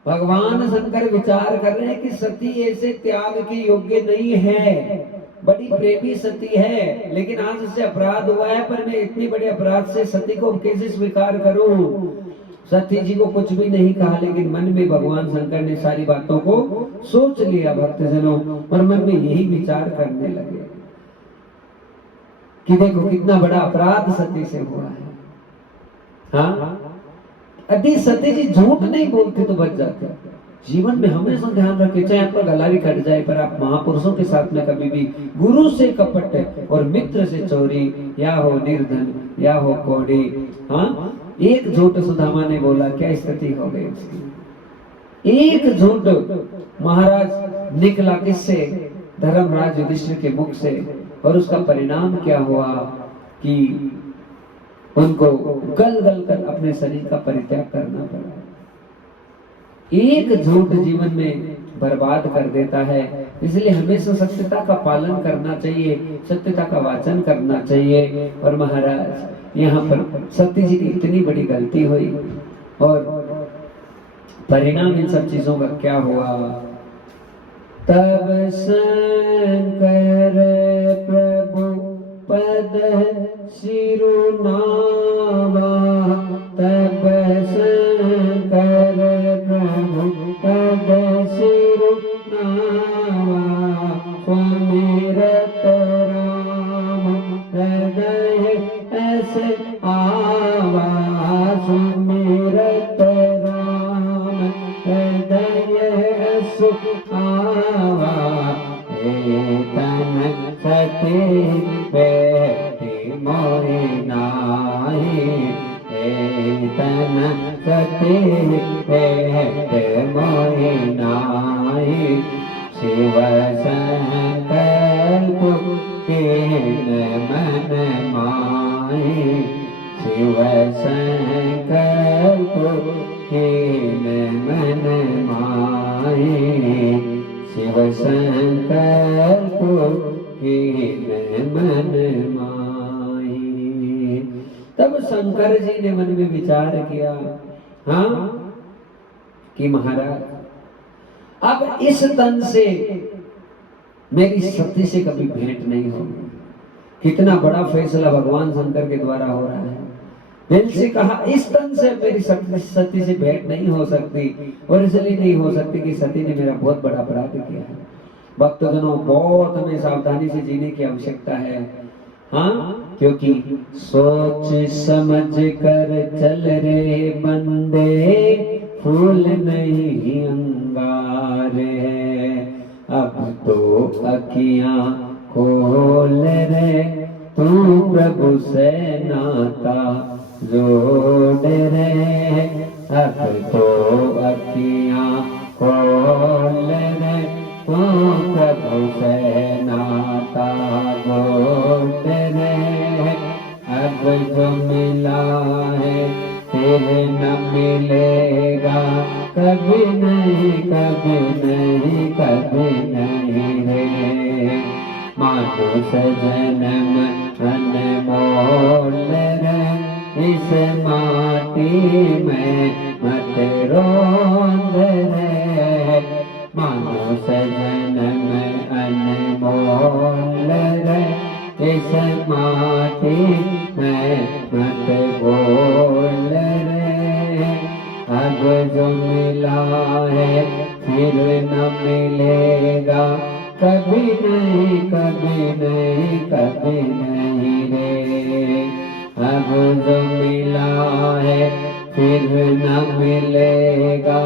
भगवान शंकर विचार कर रहे हैं कि सती ऐसे त्याग की योग्य नहीं है, बड़ी प्रेमी सती है, लेकिन आज उससे अपराध हुआ है। पर मैं इतनी बड़े अपराध से सती को कैसे स्वीकार करूं? सती जी को कुछ भी नहीं कहा, लेकिन मन में भगवान शंकर ने सारी बातों को सोच लिया भक्तजनों, और मन में यही विचार करने लगे कि देखो कितना बड़ा अपराध सती से हुआ है। हाँ, यदि सती जी झूठ नहीं बोलते तो बच जाते। जीवन में हमेशा ध्यान रखें, चाहे आपका गला भी कट जाए, पर आप महापुरुषों के साथ में कभी भी गुरु से कपट और मित्र से चोरी, या हो निर्धन या हो कोड़ी। हाँ, एक झूठ सुदामा ने बोला, क्या स्थिति हो गई उसकी। एक झूठ महाराज निकला किससे? धर्मराज युधिष्ठिर के मुख से, और उसका परिणाम क्या हुआ कि उनको गल गल कर अपने शरीर का परित्याग करना पड़ा। एक झूठ जीवन में बर्बाद कर देता है, इसलिए हमेशा सत्यता का पालन करना चाहिए, सत्यता का वाचन करना चाहिए। और महाराज यहाँ पर सती जी की इतनी बड़ी गलती हुई, और परिणाम इन सब चीजों का क्या हुआ? तब शंकर प्रभु पद शिरुनावा, तब शंकर प्रभु पद शिरुनावा, सुमिरत राम हृदय ऐसे आवा, सुमिरत राम हृदय ऐसे आवा, तन सती बैठी मोहि नाहि, तन सती बैठी मोहि नाहि, शिव संकल्प कीन मन माहि, शिव संकल्प कीन मन माहि, शिव संकल्प कीन मन माहि। तब शंकर जी ने मन में विचार किया, हाँ, कि महाराज अब इस तन से मेरी सती से कभी भेंट नहीं होगी। कितना बड़ा फैसला भगवान शंकर के द्वारा हो रहा है। दिल से कहा, इस तन से मेरी सती से भेंट नहीं हो सकती, और इसलिए नहीं हो सकती कि सती ने मेरा बहुत बड़ा अपराध किया है। भक्तजनों, बहुत हमें सावधानी से जीने की आवश्यकता है। हाँ, क्योंकि सोच समझ कर चल रे बंदे, फूल नहीं अंगार है, अब तो अखियां खोल रे, तू प्रभु से नाता जोड़ रे। अब तो अखियां खोल रे, तू प्रभु से नाता जोड़ रे। अब जो मिला है फिर न मिलेगा, कभी नहीं कभी नहीं कभी नहीं रे। मानुष जन्म अनमोल रे, इस माटी में मत रोंद रे। मानुष जन्म अनमोल रे, इस माटी में मत बोल रे। अब जो मिला है फिर न मिलेगा, कभी नहीं कभी नहीं कभी नहीं रे। अब जो मिला है फिर न मिलेगा,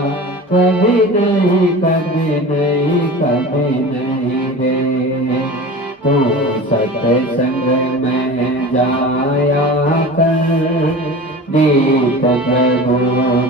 कभी नहीं कभी नहीं कभी नहीं रे। तू सत्संग में जाया कर, गीत प्रभु